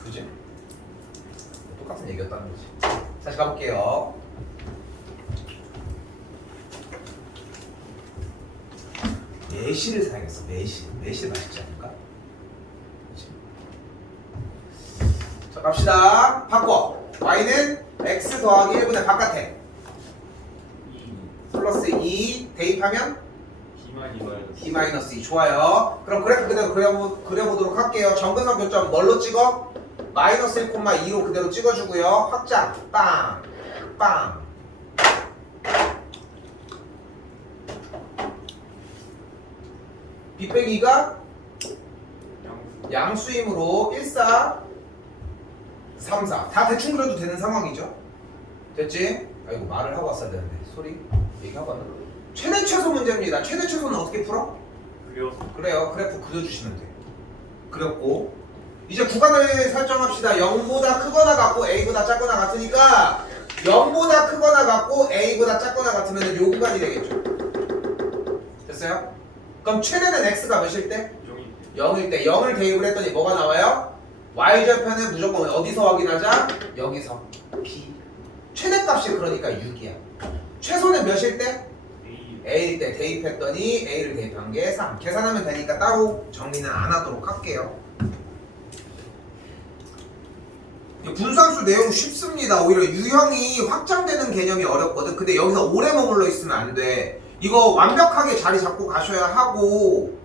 그지? 똑같은 얘기였다는 거지. 다시 가볼게요. 매실을 사용했어. 매실 맛있지 않을까? 그치? 자 갑시다. 바꿔. y는 x 더하기 1분의 바깥에 플러스 2 대입하면 B-2 좋아요. 그럼 그래프 그대로 그려보도록 할게요. 정근선 교점 뭘로 찍어? 마이너스 1,2로 그대로 찍어주고요. 확장 빵 빵. B 빼기가 양수이므로 1, 4, 3, 4. 다 대충 그려도 되는 상황이죠. 됐지? 아이고 말을 하고 왔어야 되는데 소리 얘기하고 왔나? 최대 최소 문제입니다. 최대 최소는 어떻게 풀어? 그래요. 그래프 그려주시면 돼. 그렸고 이제 구간을 설정합시다. 0보다 크거나 같고 A보다 작거나 같으니까 0보다 크거나 같고 A보다 작거나 같으면 요 구간이 되겠죠. 됐어요? 그럼 최대는 X가 몇일 때? 0일 때 0을 대입을 했더니 뭐가 나와요? Y절편은 무조건 어디서 확인하자? 여기서 B. 최대값이 그러니까 6이야. 최소는 몇일 때? A일 때 대입했더니 A를 대입한 게 3. 계산하면 되니까 따로 정리는 안 하도록 할게요. 분수함수 내용 쉽습니다. 오히려 유형이 확장되는 개념이 어렵거든. 근데 여기서 오래 머물러 있으면 안 돼. 이거 완벽하게 자리 잡고 가셔야 하고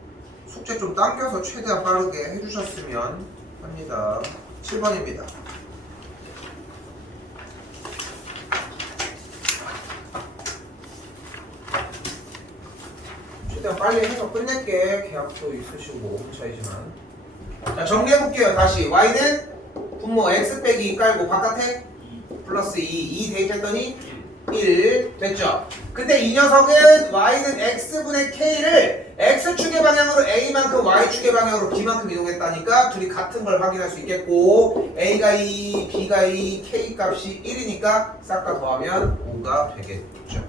숙제 좀 당겨서 최대한 빠르게 해주셨으면 합니다. 7번입니다. 최대한 빨리 해서 끝낼게. 계약도 있으시고 5분 차이지만. 자, 정리해볼게요. 다시 y는 분모 x 빼기 2 깔고 바깥에 플러스 2 대입했더니 1 됐죠? 근데 이 녀석은 y는 x분의 k를 x축의 방향으로 a만큼 y축의 방향으로 b만큼 이동했다니까 둘이 같은 걸 확인할 수 있겠고 a가 2, b가 2, k 값이 1이니까 싹 다 더하면 5가 되겠죠.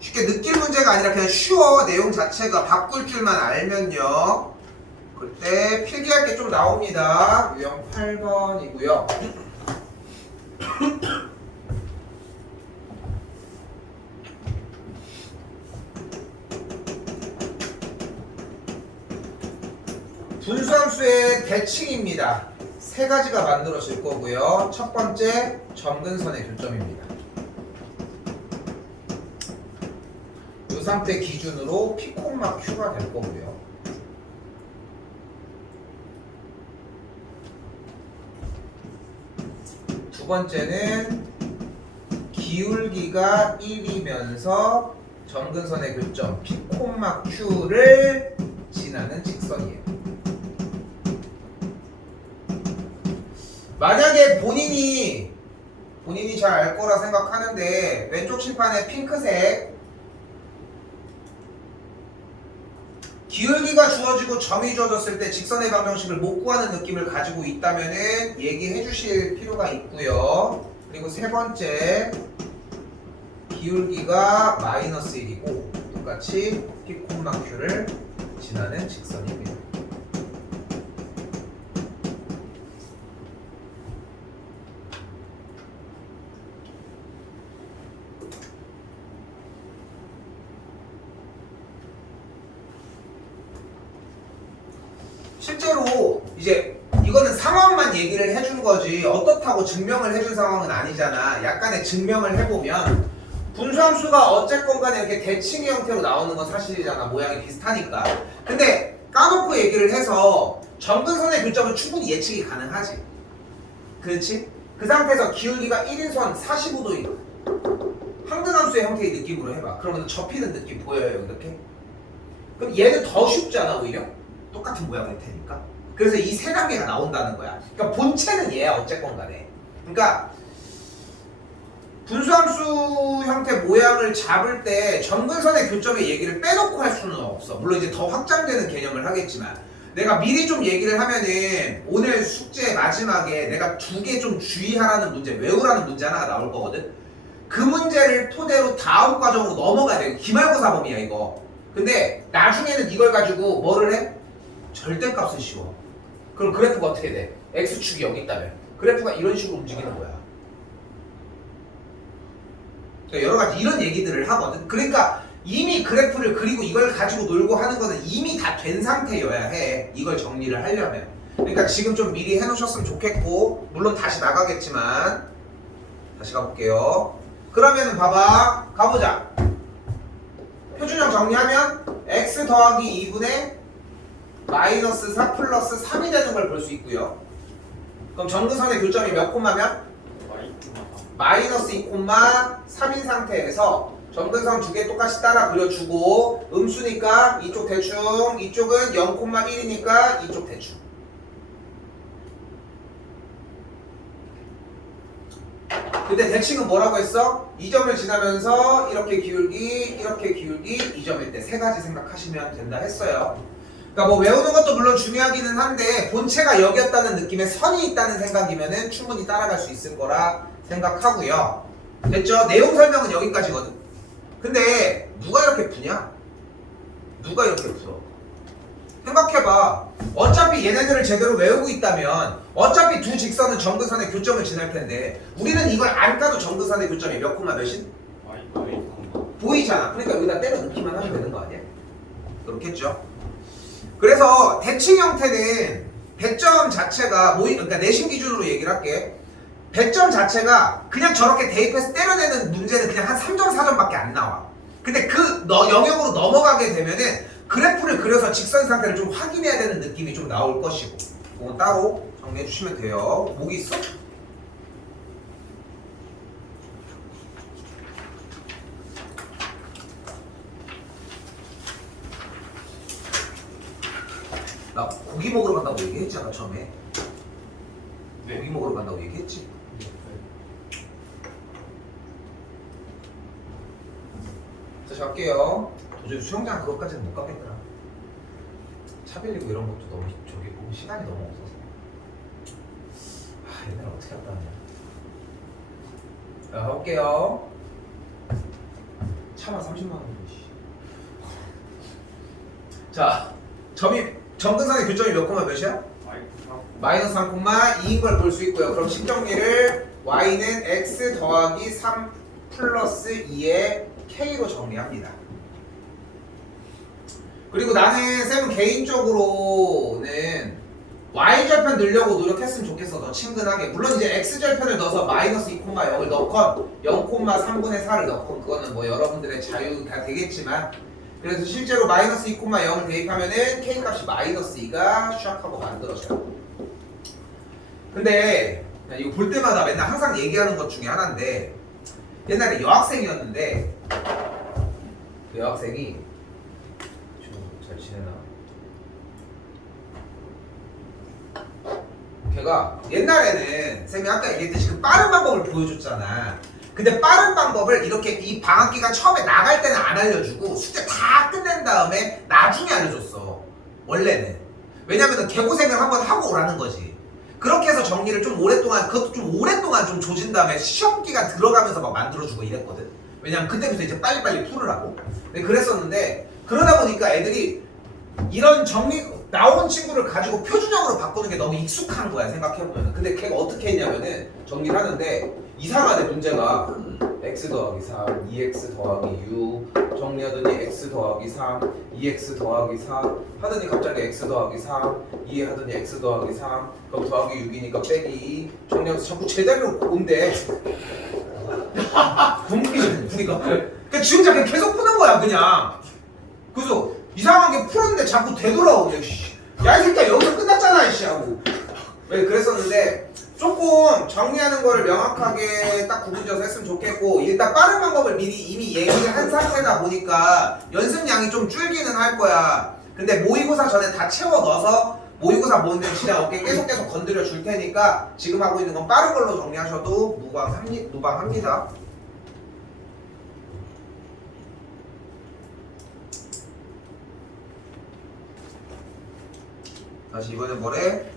쉽게 느낄 문제가 아니라 그냥 쉬워. 내용 자체가 바꿀 줄만 알면요. 그때 필기할 게 좀 나옵니다. 유형 8번이고요. 분수함수의 대칭입니다. 세 가지가 만들어질 거고요. 첫 번째, 점근선의 교점입니다. 이 상태 기준으로 P, Q가 될 거고요. 두 번째는 기울기가 1이면서 점근선의 교점 P, Q를 지나는 직선이에요. 만약에 본인이 잘 알 거라 생각하는데 왼쪽 칠판에 핑크색 기울기가 주어지고 점이 주어졌을 때 직선의 방정식을 못 구하는 느낌을 가지고 있다면은 얘기해 주실 필요가 있고요. 그리고 세 번째 기울기가 마이너스 1이고 똑같이 P, Q를 지나는 직선입니다. 실제로 이제 이거는 상황만 얘기를 해준 거지 어떻다고 증명을 해준 상황은 아니잖아. 약간의 증명을 해보면 분수함수가 어쨌건 간에 이렇게 대칭의 형태로 나오는 건 사실이잖아. 모양이 비슷하니까. 근데 까놓고 얘기를 해서 점근선의 교점은 충분히 예측이 가능하지. 그렇지? 그 상태에서 기울기가 1인선 45도이다. 항등함수의 형태의 느낌으로 해봐. 그러면 접히는 느낌 보여요 이렇게? 그럼 얘는 더 쉽잖아 오히려? 똑같은 모양일 테니까. 그래서 이 세 단계가 나온다는 거야. 그러니까 본체는 얘야 어쨌건 간에. 그러니까 분수함수 형태 모양을 잡을 때 점근선의 교점의 얘기를 빼놓고 할 수는 없어. 물론 이제 더 확장되는 개념을 하겠지만 내가 미리 좀 얘기를 하면은 오늘 숙제 마지막에 내가 2개 좀 주의하라는 문제, 외우라는 문제 하나가 나올 거거든. 그 문제를 토대로 다음 과정으로 넘어가야 돼. 기말고사 범위야 이거. 근데 나중에는 이걸 가지고 뭐를 해? 절대값을 씌워. 그럼 그래프가 어떻게 돼? X축이 여기 있다면 그래프가 이런 식으로 움직이는 거야. 그러니까 여러 가지 이런 얘기들을 하거든. 그러니까 이미 그래프를 그리고 이걸 가지고 놀고 하는 거는 이미 다 된 상태여야 해. 이걸 정리를 하려면. 그러니까 지금 좀 미리 해놓으셨으면 좋겠고 물론 다시 나가겠지만 다시 가볼게요. 그러면 봐봐. 가보자. 표준형 정리하면 x 더하기 2분의 마이너스 4 플러스 3이 되는 걸 볼 수 있고요. 그럼 정근선의 교점이 몇 콤마면? 마이너스 2 콤마 3인 상태에서 정근선 두 개 똑같이 따라 그려주고 음수니까 이쪽 대충, 이쪽은 0 콤마 1이니까 이쪽 대충. 근데 대칭은 뭐라고 했어? 이 점을 지나면서 이렇게 기울기, 이렇게 기울기, 이 점일 때 세 가지 생각하시면 된다 했어요. 그러니까 뭐 외우는 것도 물론 중요하기는 한데 본체가 여기였다는 느낌의 선이 있다는 생각이면은 충분히 따라갈 수 있을 거라 생각하고요. 됐죠? 내용 설명은 여기까지거든. 근데 누가 이렇게 푸냐? 누가 이렇게 풀어? 생각해봐. 어차피 얘네들을 제대로 외우고 있다면 어차피 두 직선은 정근선의 교점을 지날 텐데 우리는 이걸 안 까도 정근선의 교점이 몇 콤마 몇인? 보이잖아. 그러니까 여기다 때려 넣기만 하면 되는 거 아니야? 그렇겠죠? 그래서 대칭 형태는 배점 자체가 그러니까 내신 기준으로 얘기를 할게. 배점 자체가 그냥 저렇게 대입해서 때려내는 문제는 그냥 한 3점, 4점밖에 안 나와. 근데 그 영역으로 넘어가게 되면은 그래프를 그려서 직선 상태를 좀 확인해야 되는 느낌이 좀 나올 것이고 그건 따로 정리해 주시면 돼요. 목이 있어? 나 고기 먹으러 간다고 얘기했잖아 처음에. 네. 고기 먹으러 간다고 얘기했지. 자, 갈게요. 도저히 수영장 그것까지는 못 가겠더라. 차 빌리고 이런 것도 너무 저기 보고 시간이 너무 없어서. 아, 옛날에 어떻게 갔다 왔냐. 자, 가볼게요. 차만 30만 원이지. 자, 정근선의 교점이 몇 콤마 몇이야? 마이너스 3 콤마 2인 걸 볼 수 있고요. 그럼 식정리를 y는 x 더하기 3 플러스 2의 k로 정리합니다. 그리고 나는 쌤은 개인적으로는 y절편 넣으려고 노력했으면 좋겠어. 더 친근하게. 물론 이제 x절편을 넣어서 마이너스 2 콤마 0을 넣건 0 콤마 3분의 4를 넣건 그거는 뭐 여러분들의 자유가 되겠지만 그래서 실제로 마이너스 2 콤마 0을 대입하면은 k 값이 마이너스 2가 샥하고 만들어져요. 근데 이거 볼 때마다 맨날 항상 얘기하는 것 중에 하나인데 옛날에 여학생이었는데 그 여학생이 잘 지내나? 걔가 옛날에는 쌤이 아까 얘기했듯이 그 빠른 방법을 보여줬잖아. 근데 빠른 방법을 이렇게 이 방학 기간 처음에 나갈 때는 안 알려주고 숙제 다 끝낸 다음에 나중에 알려줬어. 원래는. 왜냐면은 개고생을 한번 하고 오라는 거지. 그렇게 해서 정리를 좀 오랫동안 그것도 좀 오랫동안 좀 조진 다음에 시험 기간 들어가면서 막 만들어주고 이랬거든. 왜냐면 그때부터 이제 빨리빨리 풀으라고. 근데 그랬었는데 그러다 보니까 애들이 이런 정리 나온 친구를 가지고 표준형으로 바꾸는 게 너무 익숙한 거야 생각해보면. 근데 걔가 어떻게 했냐면은 정리를 하는데 이상하네 문제가. x 더하기 3, 2x 더하기 6 정리하더니 x 더하기 3, 2x 더하기 4 하더니 갑자기 x 더하기 3, 2 하더니 x 더하기 3 그럼 더하기 6이니까 빼기 정리하면서 자꾸 제자리로 온대. 공기지 우리가. 그러니까 지금 그냥 계속 푸는 거야 그냥. 그래서 이상한 게 푸는데 자꾸 되돌아오네. 야 이 새끼야 여기서 끝났잖아 이씨 하고. 왜 그랬었는데 조금 정리하는 거를 명확하게 딱 구분져서 했으면 좋겠고 일단 빠른 방법을 미리 이미 얘기를 한 상태다 보니까 연습량이 좀 줄기는 할 거야. 근데 모의고사 전에 다 채워 넣어서 모의고사 보는 데 지난 어깨 계속 건드려 줄 테니까 지금 하고 있는 건 빠른 걸로 정리하셔도 무방합니다. 다시 이번엔 뭐래?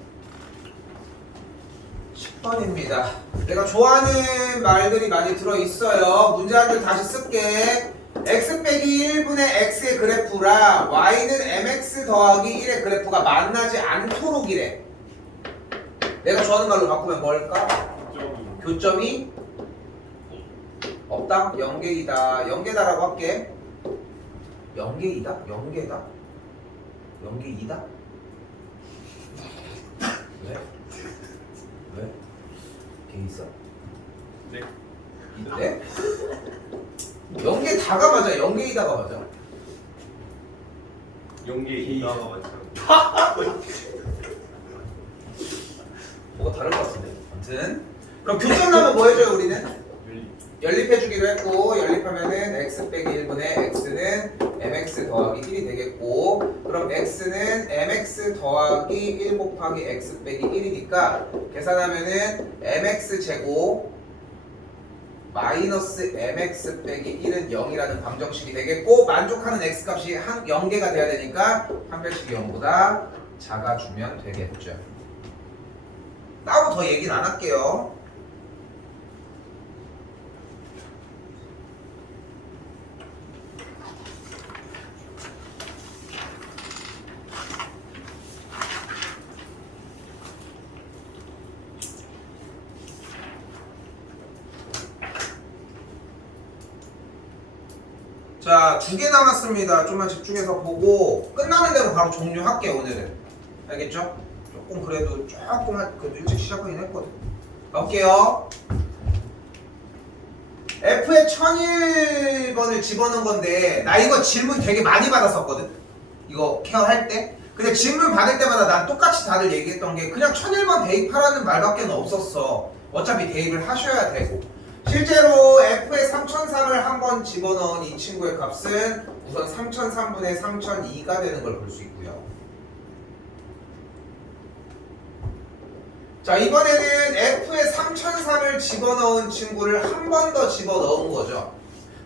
10번입니다. 내가 좋아하는 말들이 많이 들어있어요. 문제 한 줄 다시 쓸게. x 빼기 1분의 x의 그래프랑 y는 mx 더하기 1의 그래프가 만나지 않도록이래. 내가 좋아하는 말로 바꾸면 뭘까? 교점이 없다? 0개이다. 0개다라고 할게. 0개이다? 0개다? 0개2다? 왜? 왜? 개 있어? 네. 이때? 0개 다가 맞아. 0개이다가 맞아. 연계 이다가 맞죠. 뭐가 다른 것 같은데. 아무튼 그럼 교정하면 뭐 해줘요 우리는? 연립해주기로 했고 연립하면은 x 빼기 1분의 x는 mx 더하기 1이 되겠고 그럼 x는 mx 더하기 1 곱하기 x 빼기 1이니까 계산하면은 mx 제곱 마이너스 mx 빼기 1은 0이라는 방정식이 되겠고 만족하는 x값이 0개가 돼야 되니까 한 배씩이 0보다 작아주면 되겠죠. 따로 더 얘기는 안 할게요. 자, 2개 남았습니다. 좀만 집중해서 보고 끝나는 대로 바로 종료할게요, 오늘은. 알겠죠? 조금 그래도 그래도 일찍 시작하긴 했거든. 가볼게요. F에 1001번을 집어넣은 건데 나 이거 질문 되게 많이 받았었거든. 이거 케어할 때. 근데 질문 받을 때마다 난 똑같이 다들 얘기했던 게 그냥 1001번 대입하라는 말밖에 없었어. 어차피 대입을 하셔야 되고. 실제로 F에 3003을 한번 집어넣은 이 친구의 값은 우선 3003분의 3002가 되는 걸 볼 수 있고요. 자, 이번에는 F에 3003을 집어넣은 친구를 한 번 더 집어넣은 거죠.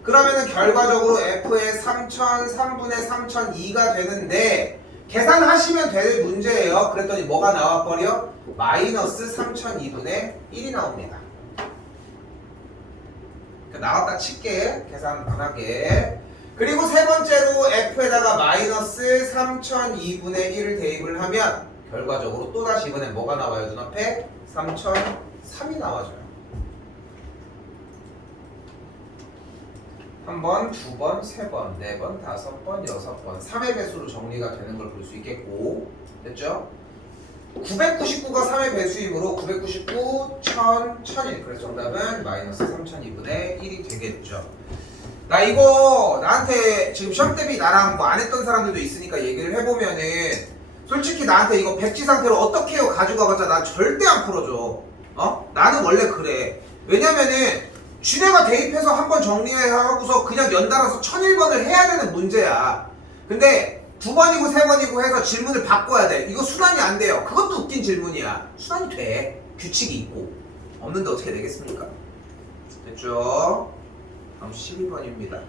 그러면은 결과적으로 F에 3003분의 3002가 되는데 계산하시면 될 문제예요. 그랬더니 뭐가 나와버려? 마이너스 3002분의 1이 나옵니다. 나왔다 칠게. 계산 안 하게. 그리고 세 번째로 F에다가 마이너스 3002분의 1을 대입을 하면 결과적으로 또다시 이번엔 뭐가 나와요? 눈앞에 3003이 나와줘요. 한 번, 두 번, 세 번, 네 번, 다섯 번, 여섯 번 3의 배수로 정리가 되는 걸 볼 수 있겠고 됐죠? 999가 3의 배수이므로 999, 1000, 1001 그래서 정답은 마이너스 3002분의 1이 되겠죠. 나 이거 나한테 지금 시험 대비 나랑 뭐 안 했던 사람들도 있으니까 얘기를 해보면은 솔직히 나한테 이거 백지 상태로 어떻게 해요 가져가봤자 나 절대 안 풀어줘. 나는 원래 그래. 왜냐면은 쥐네가 대입해서 한번 정리하고서 그냥 연달아서 1001번을 해야 되는 문제야. 근데 두 번이고 세 번이고 해서 질문을 바꿔야 돼. 이거 순환이 안 돼요. 그것도 웃긴 질문이야. 순환이 돼. 규칙이 있고. 없는데 어떻게 되겠습니까? 됐죠? 다음 12번입니다.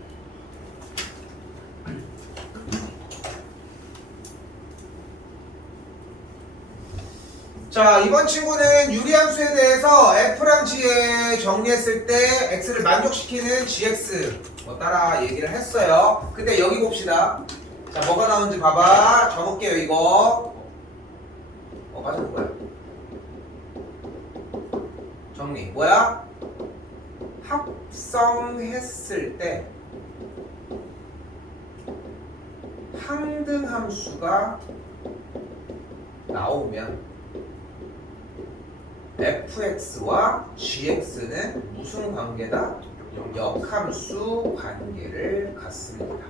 자, 이번 친구는 유리함수에 대해서 F랑 G에 정리했을 때 X를 만족시키는 GX 뭐 따라 얘기를 했어요. 근데 여기 봅시다. 자, 뭐가 나오는지 봐봐. 적을게요, 이거. 맞은 거야. 정리. 뭐야? 합성했을 때 항등함수가 나오면 fx와 gx는 무슨 관계다? 역함수 관계를 갖습니다.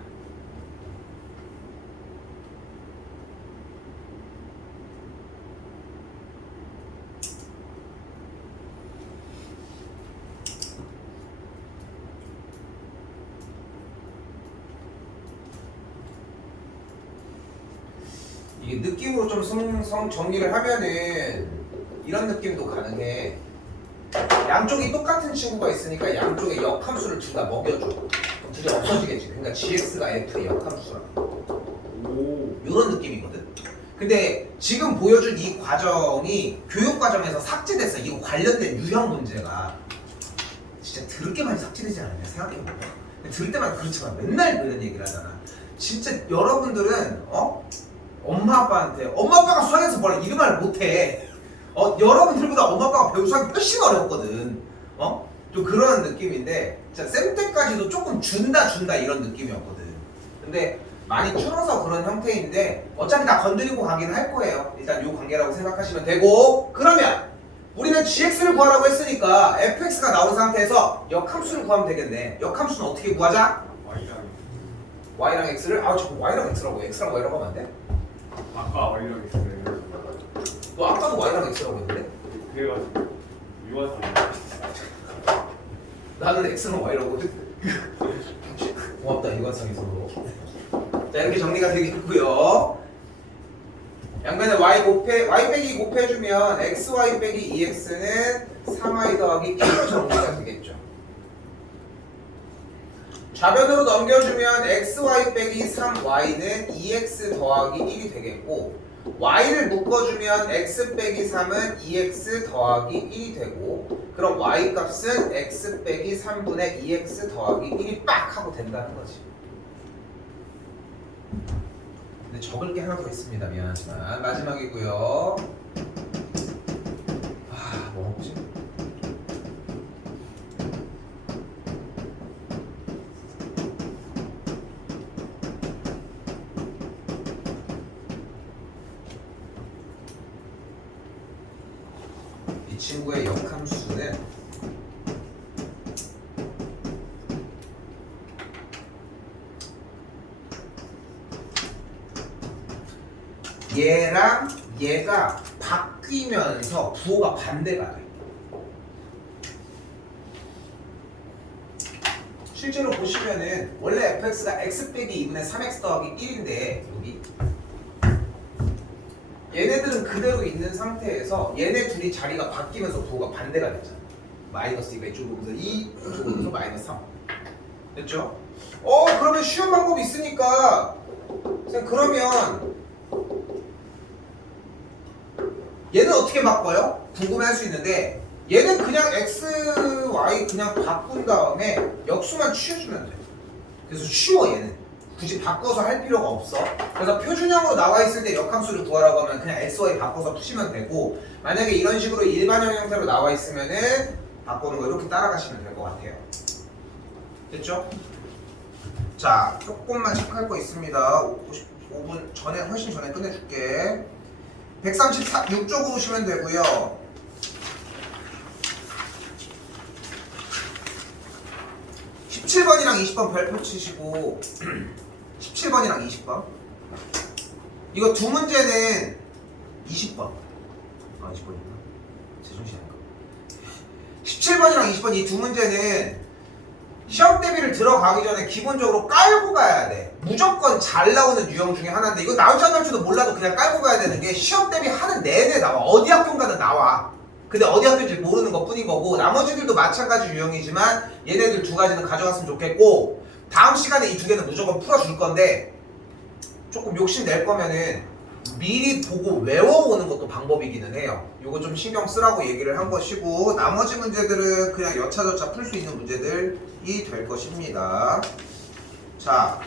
이게 느낌으로 좀 정리를 하면은 이런 느낌도 가능해. 양쪽이 똑같은 친구가 있으니까 양쪽에 역함수를 둘 다 먹여줘. 그럼 둘이 없어지겠지. 그러니까 gx가 f의 역함수라. 이런 느낌이거든. 근데 지금 보여준 이 과정이 교육 과정에서 삭제됐어. 이거 관련된 유형 문제가 진짜 더럽게 많이 삭제되지 않았냐 생각해보면. 들을 때마다 그렇잖아. 맨날 그런 얘기를 하잖아. 진짜 여러분들은 엄마 아빠한테 엄마 아빠가 수학에서 뭘 이런 말을 못해. 여러분들보다 엄마 아빠가 배우 수학이 훨씬 어렵거든. 좀 그런 느낌인데 진짜 쌤 때까지도 조금 준다 이런 느낌이었거든. 근데 많이 줄어서 그런 형태인데 어차피 다 건드리고 가긴 할 거예요. 일단 요 관계라고 생각하시면 되고 그러면 우리는 gx를 구하라고 했으니까 fx가 나온 상태에서 역함수를 구하면 되겠네. 역함수는 어떻게 구하자? Y랑 y랑 x를 자꾸 y랑 x라고 해. x랑 y라고 하면 안 돼? 아까 Y랑 X를 너 아까도 y랑 x라고 했는데? 그래가지고 유한상 나는 x랑 y라고 했 고맙다 이관상에서도. 자 이렇게 정리가 되겠고요. 양면에 y 빼기 곱해주면 xy 빼기 2x는 3y 더하기 1로 정리가 되겠죠. 좌변으로 넘겨주면 xy 빼기 3y는 2x 더하기 1이 되겠고 y를 묶어주면 x 빼기 3은 2x 더하기 1이 되고 그럼 y 값은 x 빼기 3분의 2x 더하기 1이 빡 하고 된다는 거지. 근데 적을 게 하나 더 있습니다. 미안하지만 마지막이고요. 뭐 먹지? 이 친구의 역함수는 얘랑 얘가 바뀌면서 부호가 반대가 돼. 실제로 보시면은 원래 fx가 x 빼기 2분의 3x 더하기 1인데 여기 얘네들은 그대로 있는 상태에서 얘네 둘이 자리가 바뀌면서 부호가 반대가 됐잖아. 마이너스 2가 이쪽으로 오면서 2, 이쪽으로 오면서 마이너스 3 됐죠? 그러면 쉬운 방법이 있으니까 그러면 얘는 어떻게 바꿔요? 궁금해할 수 있는데 얘는 그냥 x, y 그냥 바꾼 다음에 역수만 취해주면 돼. 그래서 쉬워 얘는. 굳이 바꿔서 할 필요가 없어. 그래서 표준형으로 나와 있을 때 역함수를 구하라고 하면 그냥 x, y 바꿔서 푸시면 되고 만약에 이런 식으로 일반형 형태로 나와 있으면은 바꾸는 거 이렇게 따라가시면 될 것 같아요. 됐죠? 자, 조금만 체크할 거 있습니다. 5분 전에 훨씬 전에 끝내줄게. 136쪽으로 오시면 되고요. 17번이랑 20번 별표 치시고 17번이랑 20번 이거 두 문제는 20번 20번이구나 제정신이 아닌가 17번이랑 20번 이 두 문제는 시험 대비를 들어가기 전에 기본적으로 깔고 가야 돼. 무조건 잘 나오는 유형 중에 하나인데 이거 나올지 안 나올지도 몰라도 그냥 깔고 가야 되는 게 시험 대비 하는 내내 나와. 어디 학교인가는 나와. 근데 어디 학교인지 모르는 것 뿐인 거고 나머지들도 마찬가지 유형이지만 얘네들 두 가지는 가져갔으면 좋겠고 다음 시간에 이 두 개는 무조건 풀어줄 건데 조금 욕심 낼 거면은 미리 보고 외워오는 것도 방법이기는 해요. 요거 좀 신경 쓰라고 얘기를 한 것이고 나머지 문제들은 그냥 여차저차 풀 수 있는 문제들이 될 것입니다. 자.